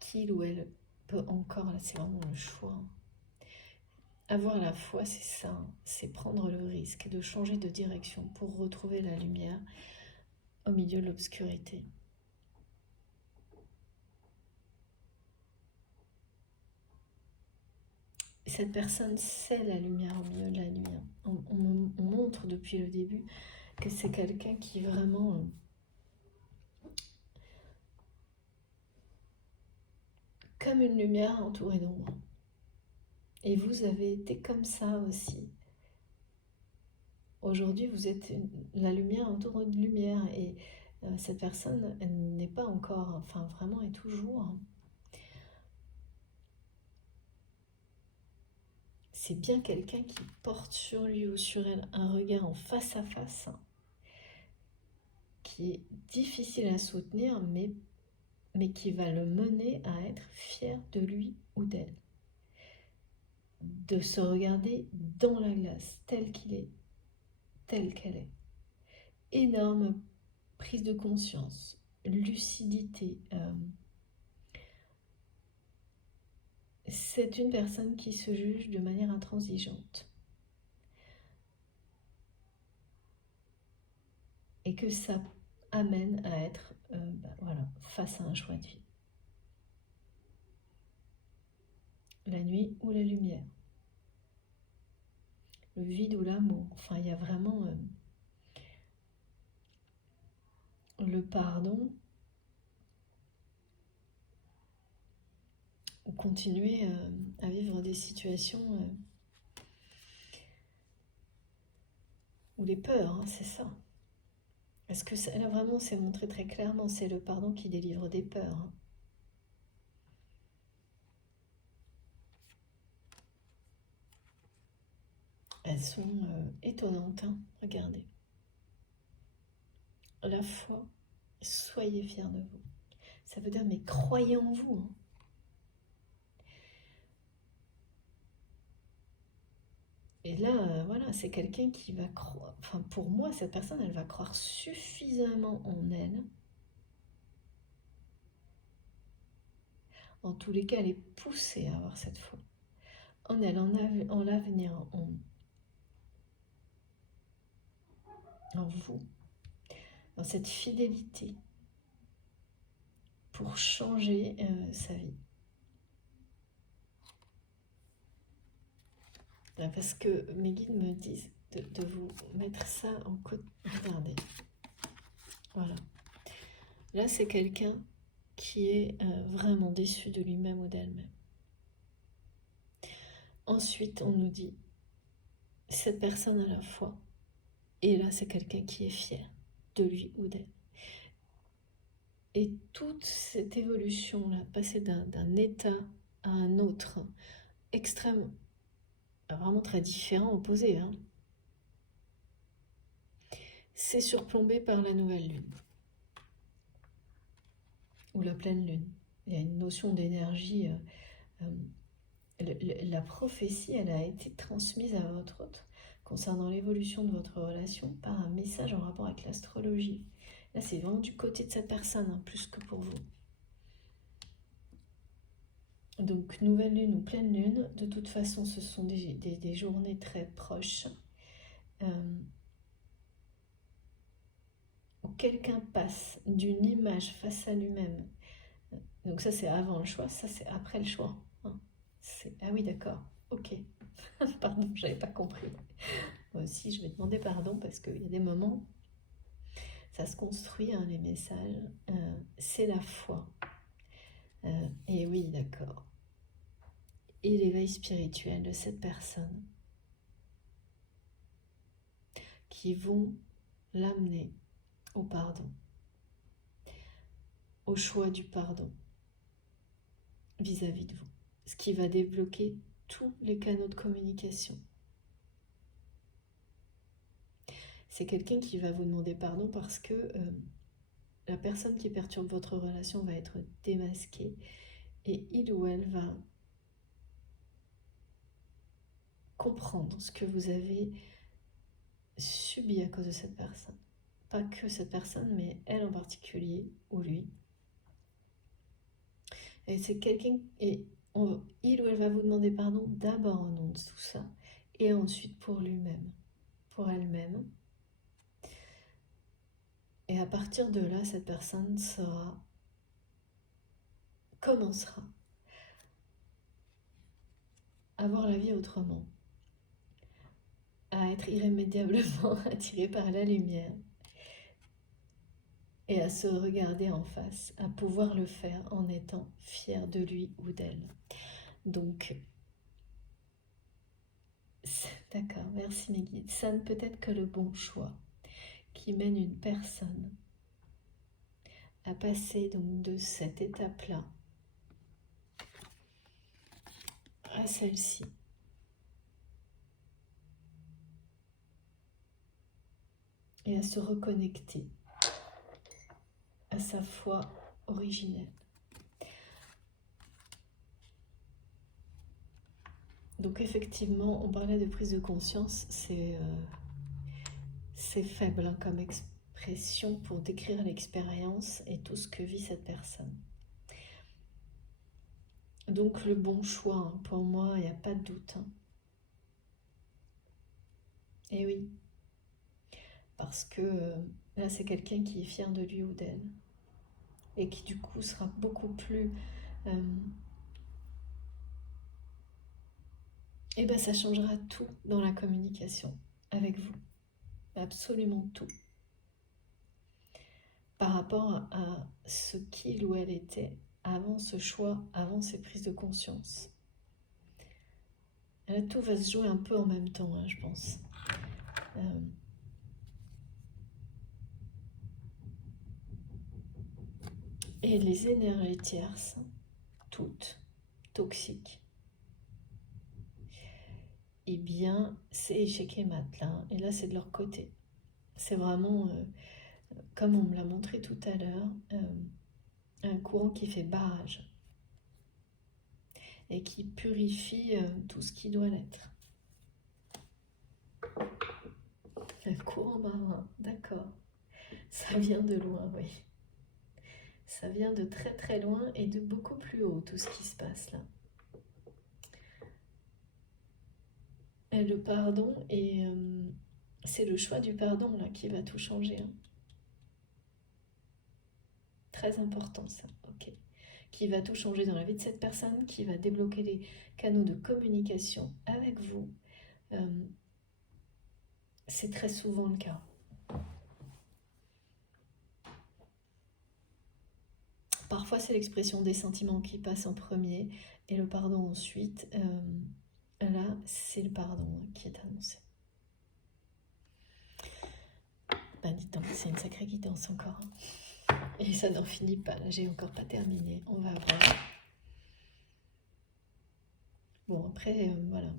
qu'il ou elle peut encore, là c'est vraiment le choix. Avoir la foi, c'est ça, c'est prendre le risque de changer de direction pour retrouver la lumière au milieu de l'obscurité. Cette personne sait la lumière au milieu de la nuit. On montre depuis le début que c'est quelqu'un qui vraiment comme une lumière entourée d'ombre. Et vous avez été comme ça aussi. Aujourd'hui, vous êtes la lumière entourée de lumière et cette personne n'est pas encore, enfin vraiment est toujours. C'est bien quelqu'un qui porte sur lui ou sur elle un regard en face à face, hein, qui est difficile à soutenir, mais qui va le mener à être fier de lui ou d'elle. De se regarder dans la glace, tel qu'il est, telle qu'elle est. Énorme prise de conscience, lucidité. C'est une personne qui se juge de manière intransigeante. Et que ça amène à être voilà, face à un choix de vie. La nuit ou la lumière. Le vide ou l'amour. Enfin, il y a vraiment le pardon. Ou continuer à vivre des situations où les peurs, hein, c'est ça. Parce que là vraiment c'est montré très clairement, c'est le pardon qui délivre des peurs. Hein. Elles sont étonnantes, hein. Regardez. La foi, soyez fiers de vous. Ça veut dire, mais croyez en vous, hein. Et là, voilà, c'est quelqu'un qui va croire, enfin pour moi, cette personne, elle va croire suffisamment en elle. En tous les cas, elle est poussée à avoir cette foi. En elle, en l'avenir, en vous, dans cette fidélité pour changer sa vie. Parce que mes guides me disent de vous mettre ça en côte. Regardez. Voilà. Là, c'est quelqu'un qui est vraiment déçu de lui-même ou d'elle-même. Ensuite, on nous dit, cette personne a la foi. Et là, c'est quelqu'un qui est fier de lui ou d'elle. Et toute cette évolution-là, passer d'un état à un autre, extrême, vraiment très différent, opposé, hein, c'est surplombé par la nouvelle lune. Ou la pleine lune. Il y a une notion d'énergie. La prophétie, elle a été transmise à votre hôte concernant l'évolution de votre relation par un message en rapport avec l'astrologie. Là, c'est vraiment du côté de cette personne, hein, plus que pour vous. Donc, nouvelle lune ou pleine lune, de toute façon, ce sont des journées très proches. Où quelqu'un passe d'une image face à lui-même. Donc ça, c'est avant le choix, ça, c'est après le choix. Hein. Ah oui, d'accord, ok. Pardon, j'avais pas compris. Moi aussi, je vais demander pardon parce qu'il y a des moments, ça se construit, hein, les messages. C'est la foi. Et oui, d'accord. Et l'éveil spirituel de cette personne qui vont l'amener au pardon, au choix du pardon vis-à-vis de vous. Ce qui va débloquer tous les canaux de communication. C'est quelqu'un qui va vous demander pardon parce que la personne qui perturbe votre relation va être démasquée et il ou elle va comprendre ce que vous avez subi à cause de cette personne. Pas que cette personne, mais elle en particulier, ou lui. Et c'est quelqu'un, et il ou elle va vous demander pardon d'abord au nom de tout ça, et ensuite pour lui-même, pour elle-même. Et à partir de là, cette personne commencera à voir la vie autrement, à être irrémédiablement attirée par la lumière et à se regarder en face, à pouvoir le faire en étant fier de lui ou d'elle. Donc, d'accord, merci mes guides. Ça ne peut être que le bon choix qui mène une personne à passer donc de cette étape-là à celle-ci. Et à se reconnecter à sa foi originelle. Donc effectivement, on parlait de prise de conscience, c'est faible, hein, comme expression pour décrire l'expérience et tout ce que vit cette personne. Donc le bon choix, hein, pour moi, il n'y a pas de doute. Hein. Et oui, parce que là, c'est quelqu'un qui est fier de lui ou d'elle et qui du coup sera beaucoup plus... et ben ça changera tout dans la communication avec vous. Absolument tout. Par rapport à ce qu'il ou elle était avant ce choix, avant ces prises de conscience. Là, tout va se jouer un peu en même temps, hein, je pense. Et les énergies tierces, toutes toxiques, eh bien, c'est échec et mat, là. Hein. Et là, c'est de leur côté. C'est vraiment, comme on me l'a montré tout à l'heure, un courant qui fait barrage et qui purifie tout ce qui doit l'être. Un courant marin, d'accord. Ça vient de loin, oui. Ça vient de très très loin et de beaucoup plus haut, tout ce qui se passe là. Et le pardon, et c'est le choix du pardon là qui va tout changer. Hein. Très important ça, ok. Qui va tout changer dans la vie de cette personne, qui va débloquer les canaux de communication avec vous. C'est très souvent le cas. Parfois, c'est l'expression des sentiments qui passe en premier et le pardon ensuite. Là, c'est le pardon qui est annoncé. Ben, dis donc, c'est une sacrée guidance encore. Et ça n'en finit pas. Là, j'ai encore pas terminé. On va voir. Bon, après, voilà.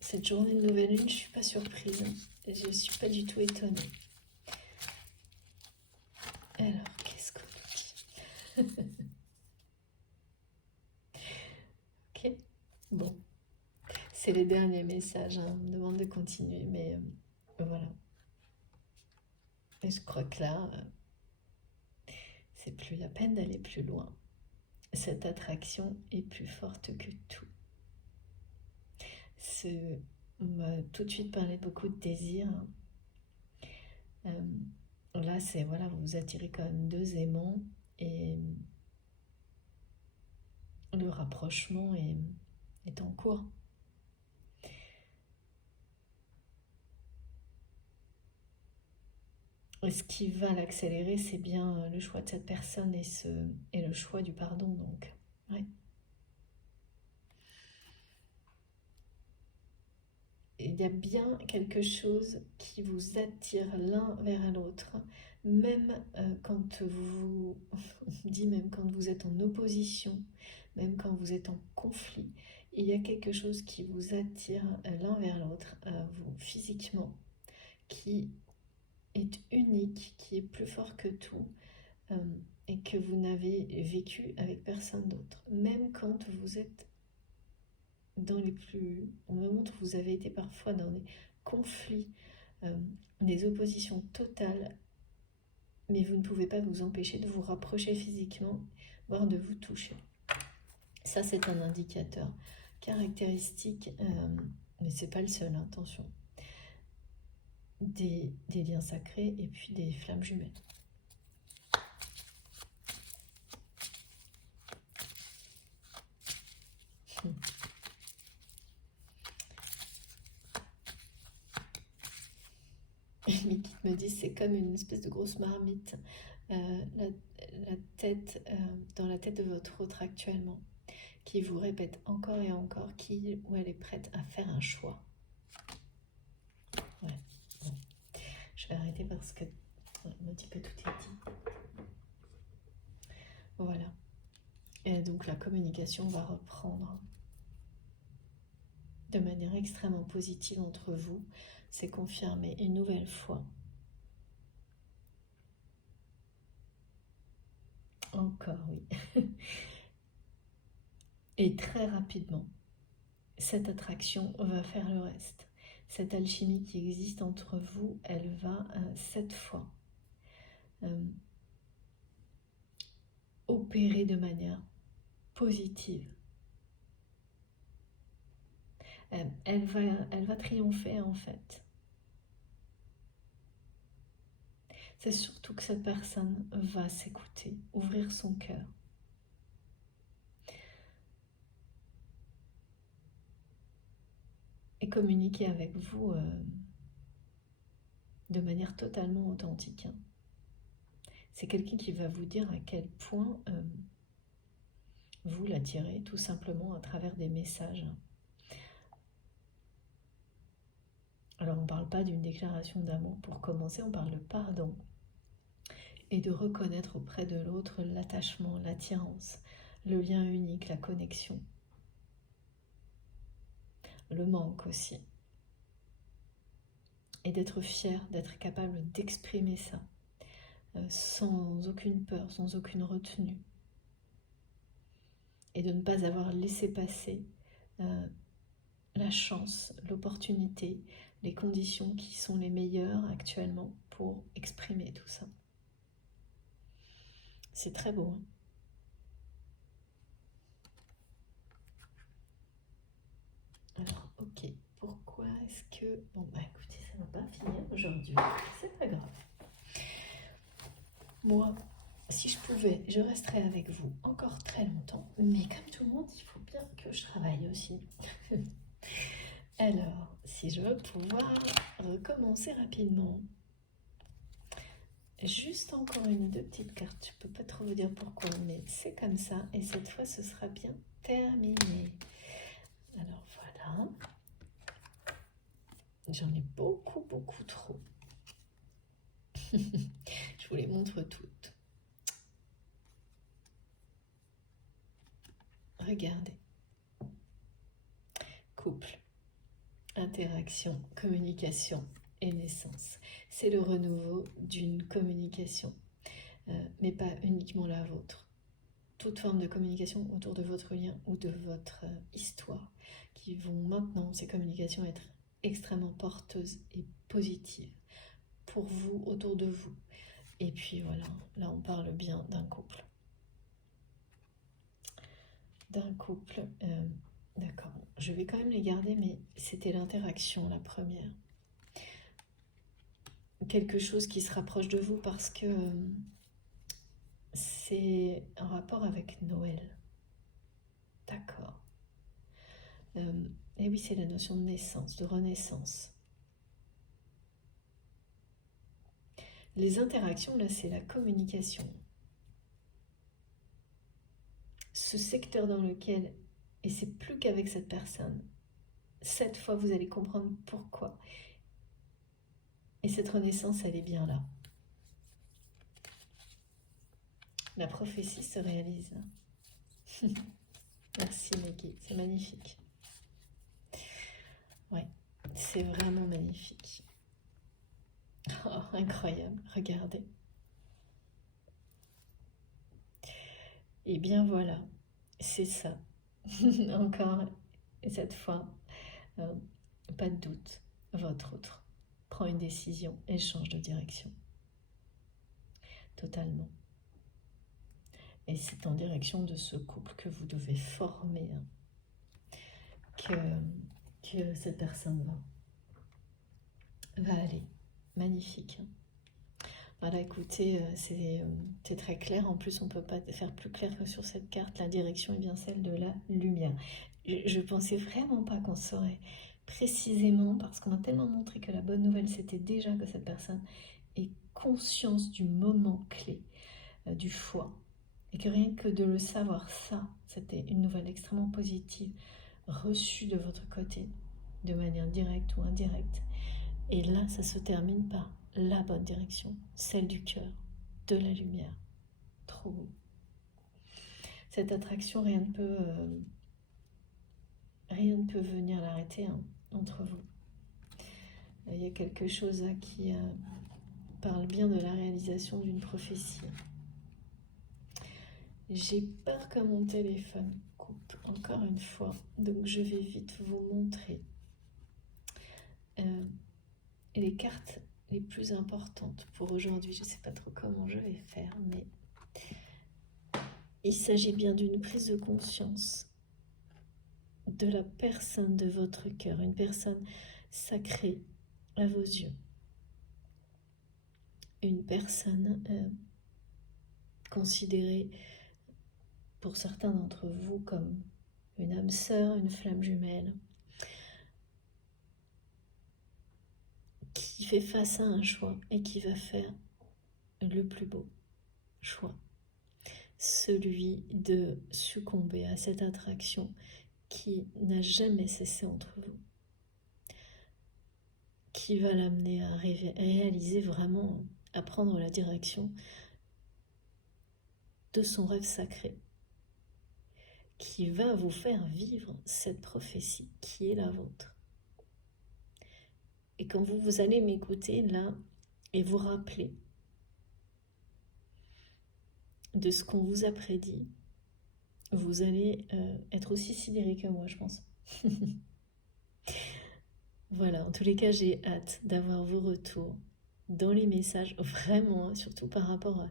Cette journée de nouvelle lune, je suis pas surprise. Je suis pas du tout étonnée. Alors, qu'est-ce qu'on nous dit? Ok. Bon. C'est les derniers messages. Hein. On me demande de continuer, mais voilà. Et je crois que là, c'est plus la peine d'aller plus loin. Cette attraction est plus forte que tout. On m'a tout de suite parlé beaucoup de désir. Là, c'est voilà, vous attirez quand même deux aimants et le rapprochement est en cours. Et ce qui va l'accélérer, c'est bien le choix de cette personne et le choix du pardon. Donc, ouais. Il y a bien quelque chose qui vous attire l'un vers l'autre, même quand vous, on dit même quand vous êtes en opposition, même quand vous êtes en conflit, il y a quelque chose qui vous attire l'un vers l'autre, vous physiquement, qui est unique, qui est plus fort que tout, et que vous n'avez vécu avec personne d'autre, même quand vous êtes au moment où vous avez été parfois dans des conflits, des oppositions totales, mais vous ne pouvez pas vous empêcher de vous rapprocher physiquement, voire de vous toucher. Ça, c'est un indicateur caractéristique, mais c'est pas le seul, hein, attention, des liens sacrés et puis des flammes jumelles. Mais qui me dit c'est comme une espèce de grosse marmite la tête, dans la tête de votre autre actuellement, qui vous répète encore et encore qu'il ou elle est prête à faire un choix. Ouais, bon. Je vais arrêter parce que on me dit que tout est dit. Voilà. Et donc la communication va reprendre de manière extrêmement positive entre vous. C'est confirmé une nouvelle fois. Encore, oui. Et très rapidement, cette attraction va faire le reste. Cette alchimie qui existe entre vous, elle va cette fois opérer de manière positive. Elle va triompher en fait. C'est surtout que cette personne va s'écouter, ouvrir son cœur. Et communiquer avec vous de manière totalement authentique. Hein. C'est quelqu'un qui va vous dire à quel point vous l'attirez tout simplement à travers des messages. Alors on ne parle pas d'une déclaration d'amour pour commencer, on parle de pardon et de reconnaître auprès de l'autre l'attachement, l'attirance, le lien unique, la connexion, le manque aussi. Et d'être fier, d'être capable d'exprimer ça. sans aucune peur, sans aucune retenue. Et de ne pas avoir laissé passer la chance, l'opportunité, les conditions qui sont les meilleures actuellement pour exprimer tout ça. C'est très beau, hein. Alors, ok, pourquoi est-ce que... Bon, bah écoutez, ça ne va pas finir aujourd'hui, c'est pas grave. Moi, si je pouvais, je resterais avec vous encore très longtemps, mais comme tout le monde, il faut bien que je travaille aussi. Alors, si je veux pouvoir recommencer rapidement, juste encore une ou deux petites cartes, je peux pas trop vous dire pourquoi, mais c'est comme ça, et cette fois ce sera bien terminé. Alors voilà, j'en ai beaucoup trop. Je vous les montre toutes. Regardez. Couple, interaction, communication et naissance. C'est le renouveau d'une communication, mais pas uniquement la vôtre. Toute forme de communication autour de votre lien ou de votre histoire, qui vont maintenant, ces communications, être extrêmement porteuses et positives pour vous, autour de vous. Et puis voilà, là on parle bien d'un couple. D'un couple, d'accord, je vais quand même les garder, mais c'était l'interaction, la première. Quelque chose qui se rapproche de vous parce que c'est un rapport avec Noël. D'accord. Et oui, c'est la notion de naissance, de renaissance. Les interactions, là, c'est la communication. Ce secteur dans lequel, et c'est plus qu'avec cette personne, cette fois, vous allez comprendre pourquoi. Et cette renaissance, elle est bien là. La prophétie se réalise. Merci Maggie, c'est magnifique. Ouais, c'est vraiment magnifique. Oh, incroyable, regardez. Et bien voilà, c'est ça. Encore, et cette fois, pas de doute, votre autre prend une décision et change de direction. Totalement. Et c'est en direction de ce couple que vous devez former, hein, que cette personne va aller. Magnifique. Hein. Voilà, écoutez, c'est très clair. En plus, on ne peut pas faire plus clair que sur cette carte. La direction est bien celle de la lumière. Je pensais vraiment pas qu'on saurait précisément, parce qu'on a tellement montré que la bonne nouvelle, c'était déjà que cette personne ait conscience du moment clé, du choix. Et que rien que de le savoir, ça, c'était une nouvelle extrêmement positive, reçue de votre côté, de manière directe ou indirecte. Et là, ça se termine par la bonne direction, celle du cœur, de la lumière. Trop beau. Cette attraction, rien ne peut venir l'arrêter, hein, entre vous. Il y a quelque chose là qui parle bien de la réalisation d'une prophétie. J'ai peur que mon téléphone coupe encore une fois, donc je vais vite vous montrer les cartes les plus importantes pour aujourd'hui. Je ne sais pas trop comment je vais faire, mais il s'agit bien d'une prise de conscience de la personne de votre cœur, une personne sacrée à vos yeux, une personne considérée pour certains d'entre vous comme une âme sœur, une flamme jumelle, qui fait face à un choix et qui va faire le plus beau choix, celui de succomber à cette attraction qui n'a jamais cessé entre vous, qui va l'amener à réaliser vraiment, à prendre la direction de son rêve sacré, qui va vous faire vivre cette prophétie qui est la vôtre. Et quand vous allez m'écouter là et vous rappeler de ce qu'on vous a prédit, vous allez être aussi sidéré que moi, je pense. Voilà, en tous les cas, j'ai hâte d'avoir vos retours dans les messages, vraiment, surtout par rapport à...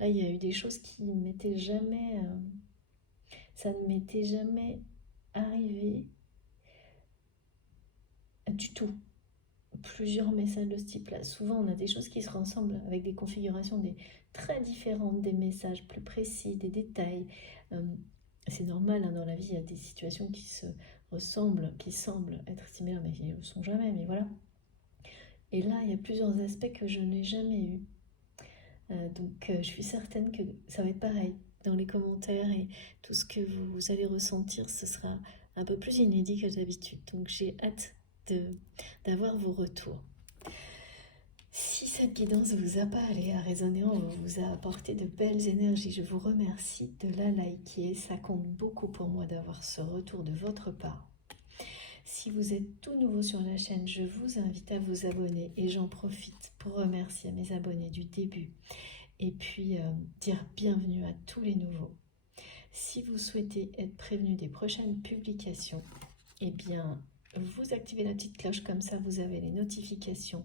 Là, il y a eu des choses qui m'étaient jamais... ça ne m'était jamais arrivé du tout. Plusieurs messages de ce type-là. Souvent, on a des choses qui se ressemblent avec des configurations très différentes, des messages plus précis, des détails. Euh, c'est normal, hein, dans la vie, il y a des situations qui se ressemblent, qui semblent être similaires, mais qui ne le sont jamais. Mais voilà. Et là, il y a plusieurs aspects que je n'ai jamais eus. Donc, je suis certaine que ça va être pareil dans les commentaires et tout ce que vous allez ressentir, ce sera un peu plus inédit que d'habitude. Donc, j'ai hâte d'avoir vos retours. Si cette guidance vous a parlé, a résonné en vous, vous a apporté de belles énergies, je vous remercie de la liker. Ça compte beaucoup pour moi d'avoir ce retour de votre part. Si vous êtes tout nouveau sur la chaîne, je vous invite à vous abonner et j'en profite pour remercier mes abonnés du début et puis dire bienvenue à tous les nouveaux. Si vous souhaitez être prévenu des prochaines publications, eh bien, vous activez la petite cloche, comme ça vous avez les notifications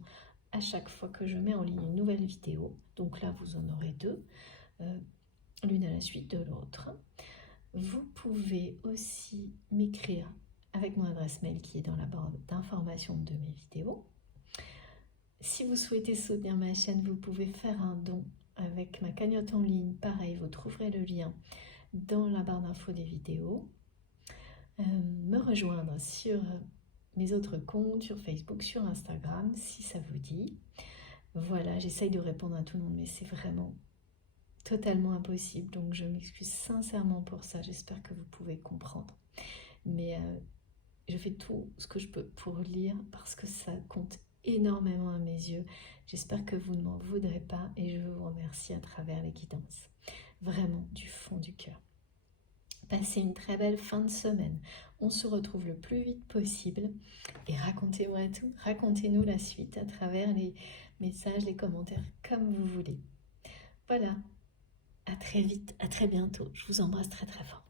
à chaque fois que je mets en ligne une nouvelle vidéo. Donc là, vous en aurez deux, l'une à la suite de l'autre. Vous pouvez aussi m'écrire avec mon adresse mail qui est dans la barre d'information de mes vidéos. Si vous souhaitez soutenir ma chaîne, vous pouvez faire un don avec ma cagnotte en ligne. Pareil, vous trouverez le lien dans la barre d'infos des vidéos. Me rejoindre sur mes autres comptes, sur Facebook, sur Instagram, si ça vous dit. Voilà, j'essaye de répondre à tout le monde, mais c'est vraiment totalement impossible. Donc je m'excuse sincèrement pour ça. J'espère que vous pouvez comprendre. Mais je fais tout ce que je peux pour lire parce que ça compte énormément à mes yeux. J'espère que vous ne m'en voudrez pas et je vous remercie à travers les guidances. Vraiment du fond du cœur. Passez une très belle fin de semaine. On se retrouve le plus vite possible et racontez-moi tout. Racontez-nous la suite à travers les messages, les commentaires, comme vous voulez. Voilà, à très vite, à très bientôt. Je vous embrasse très très fort.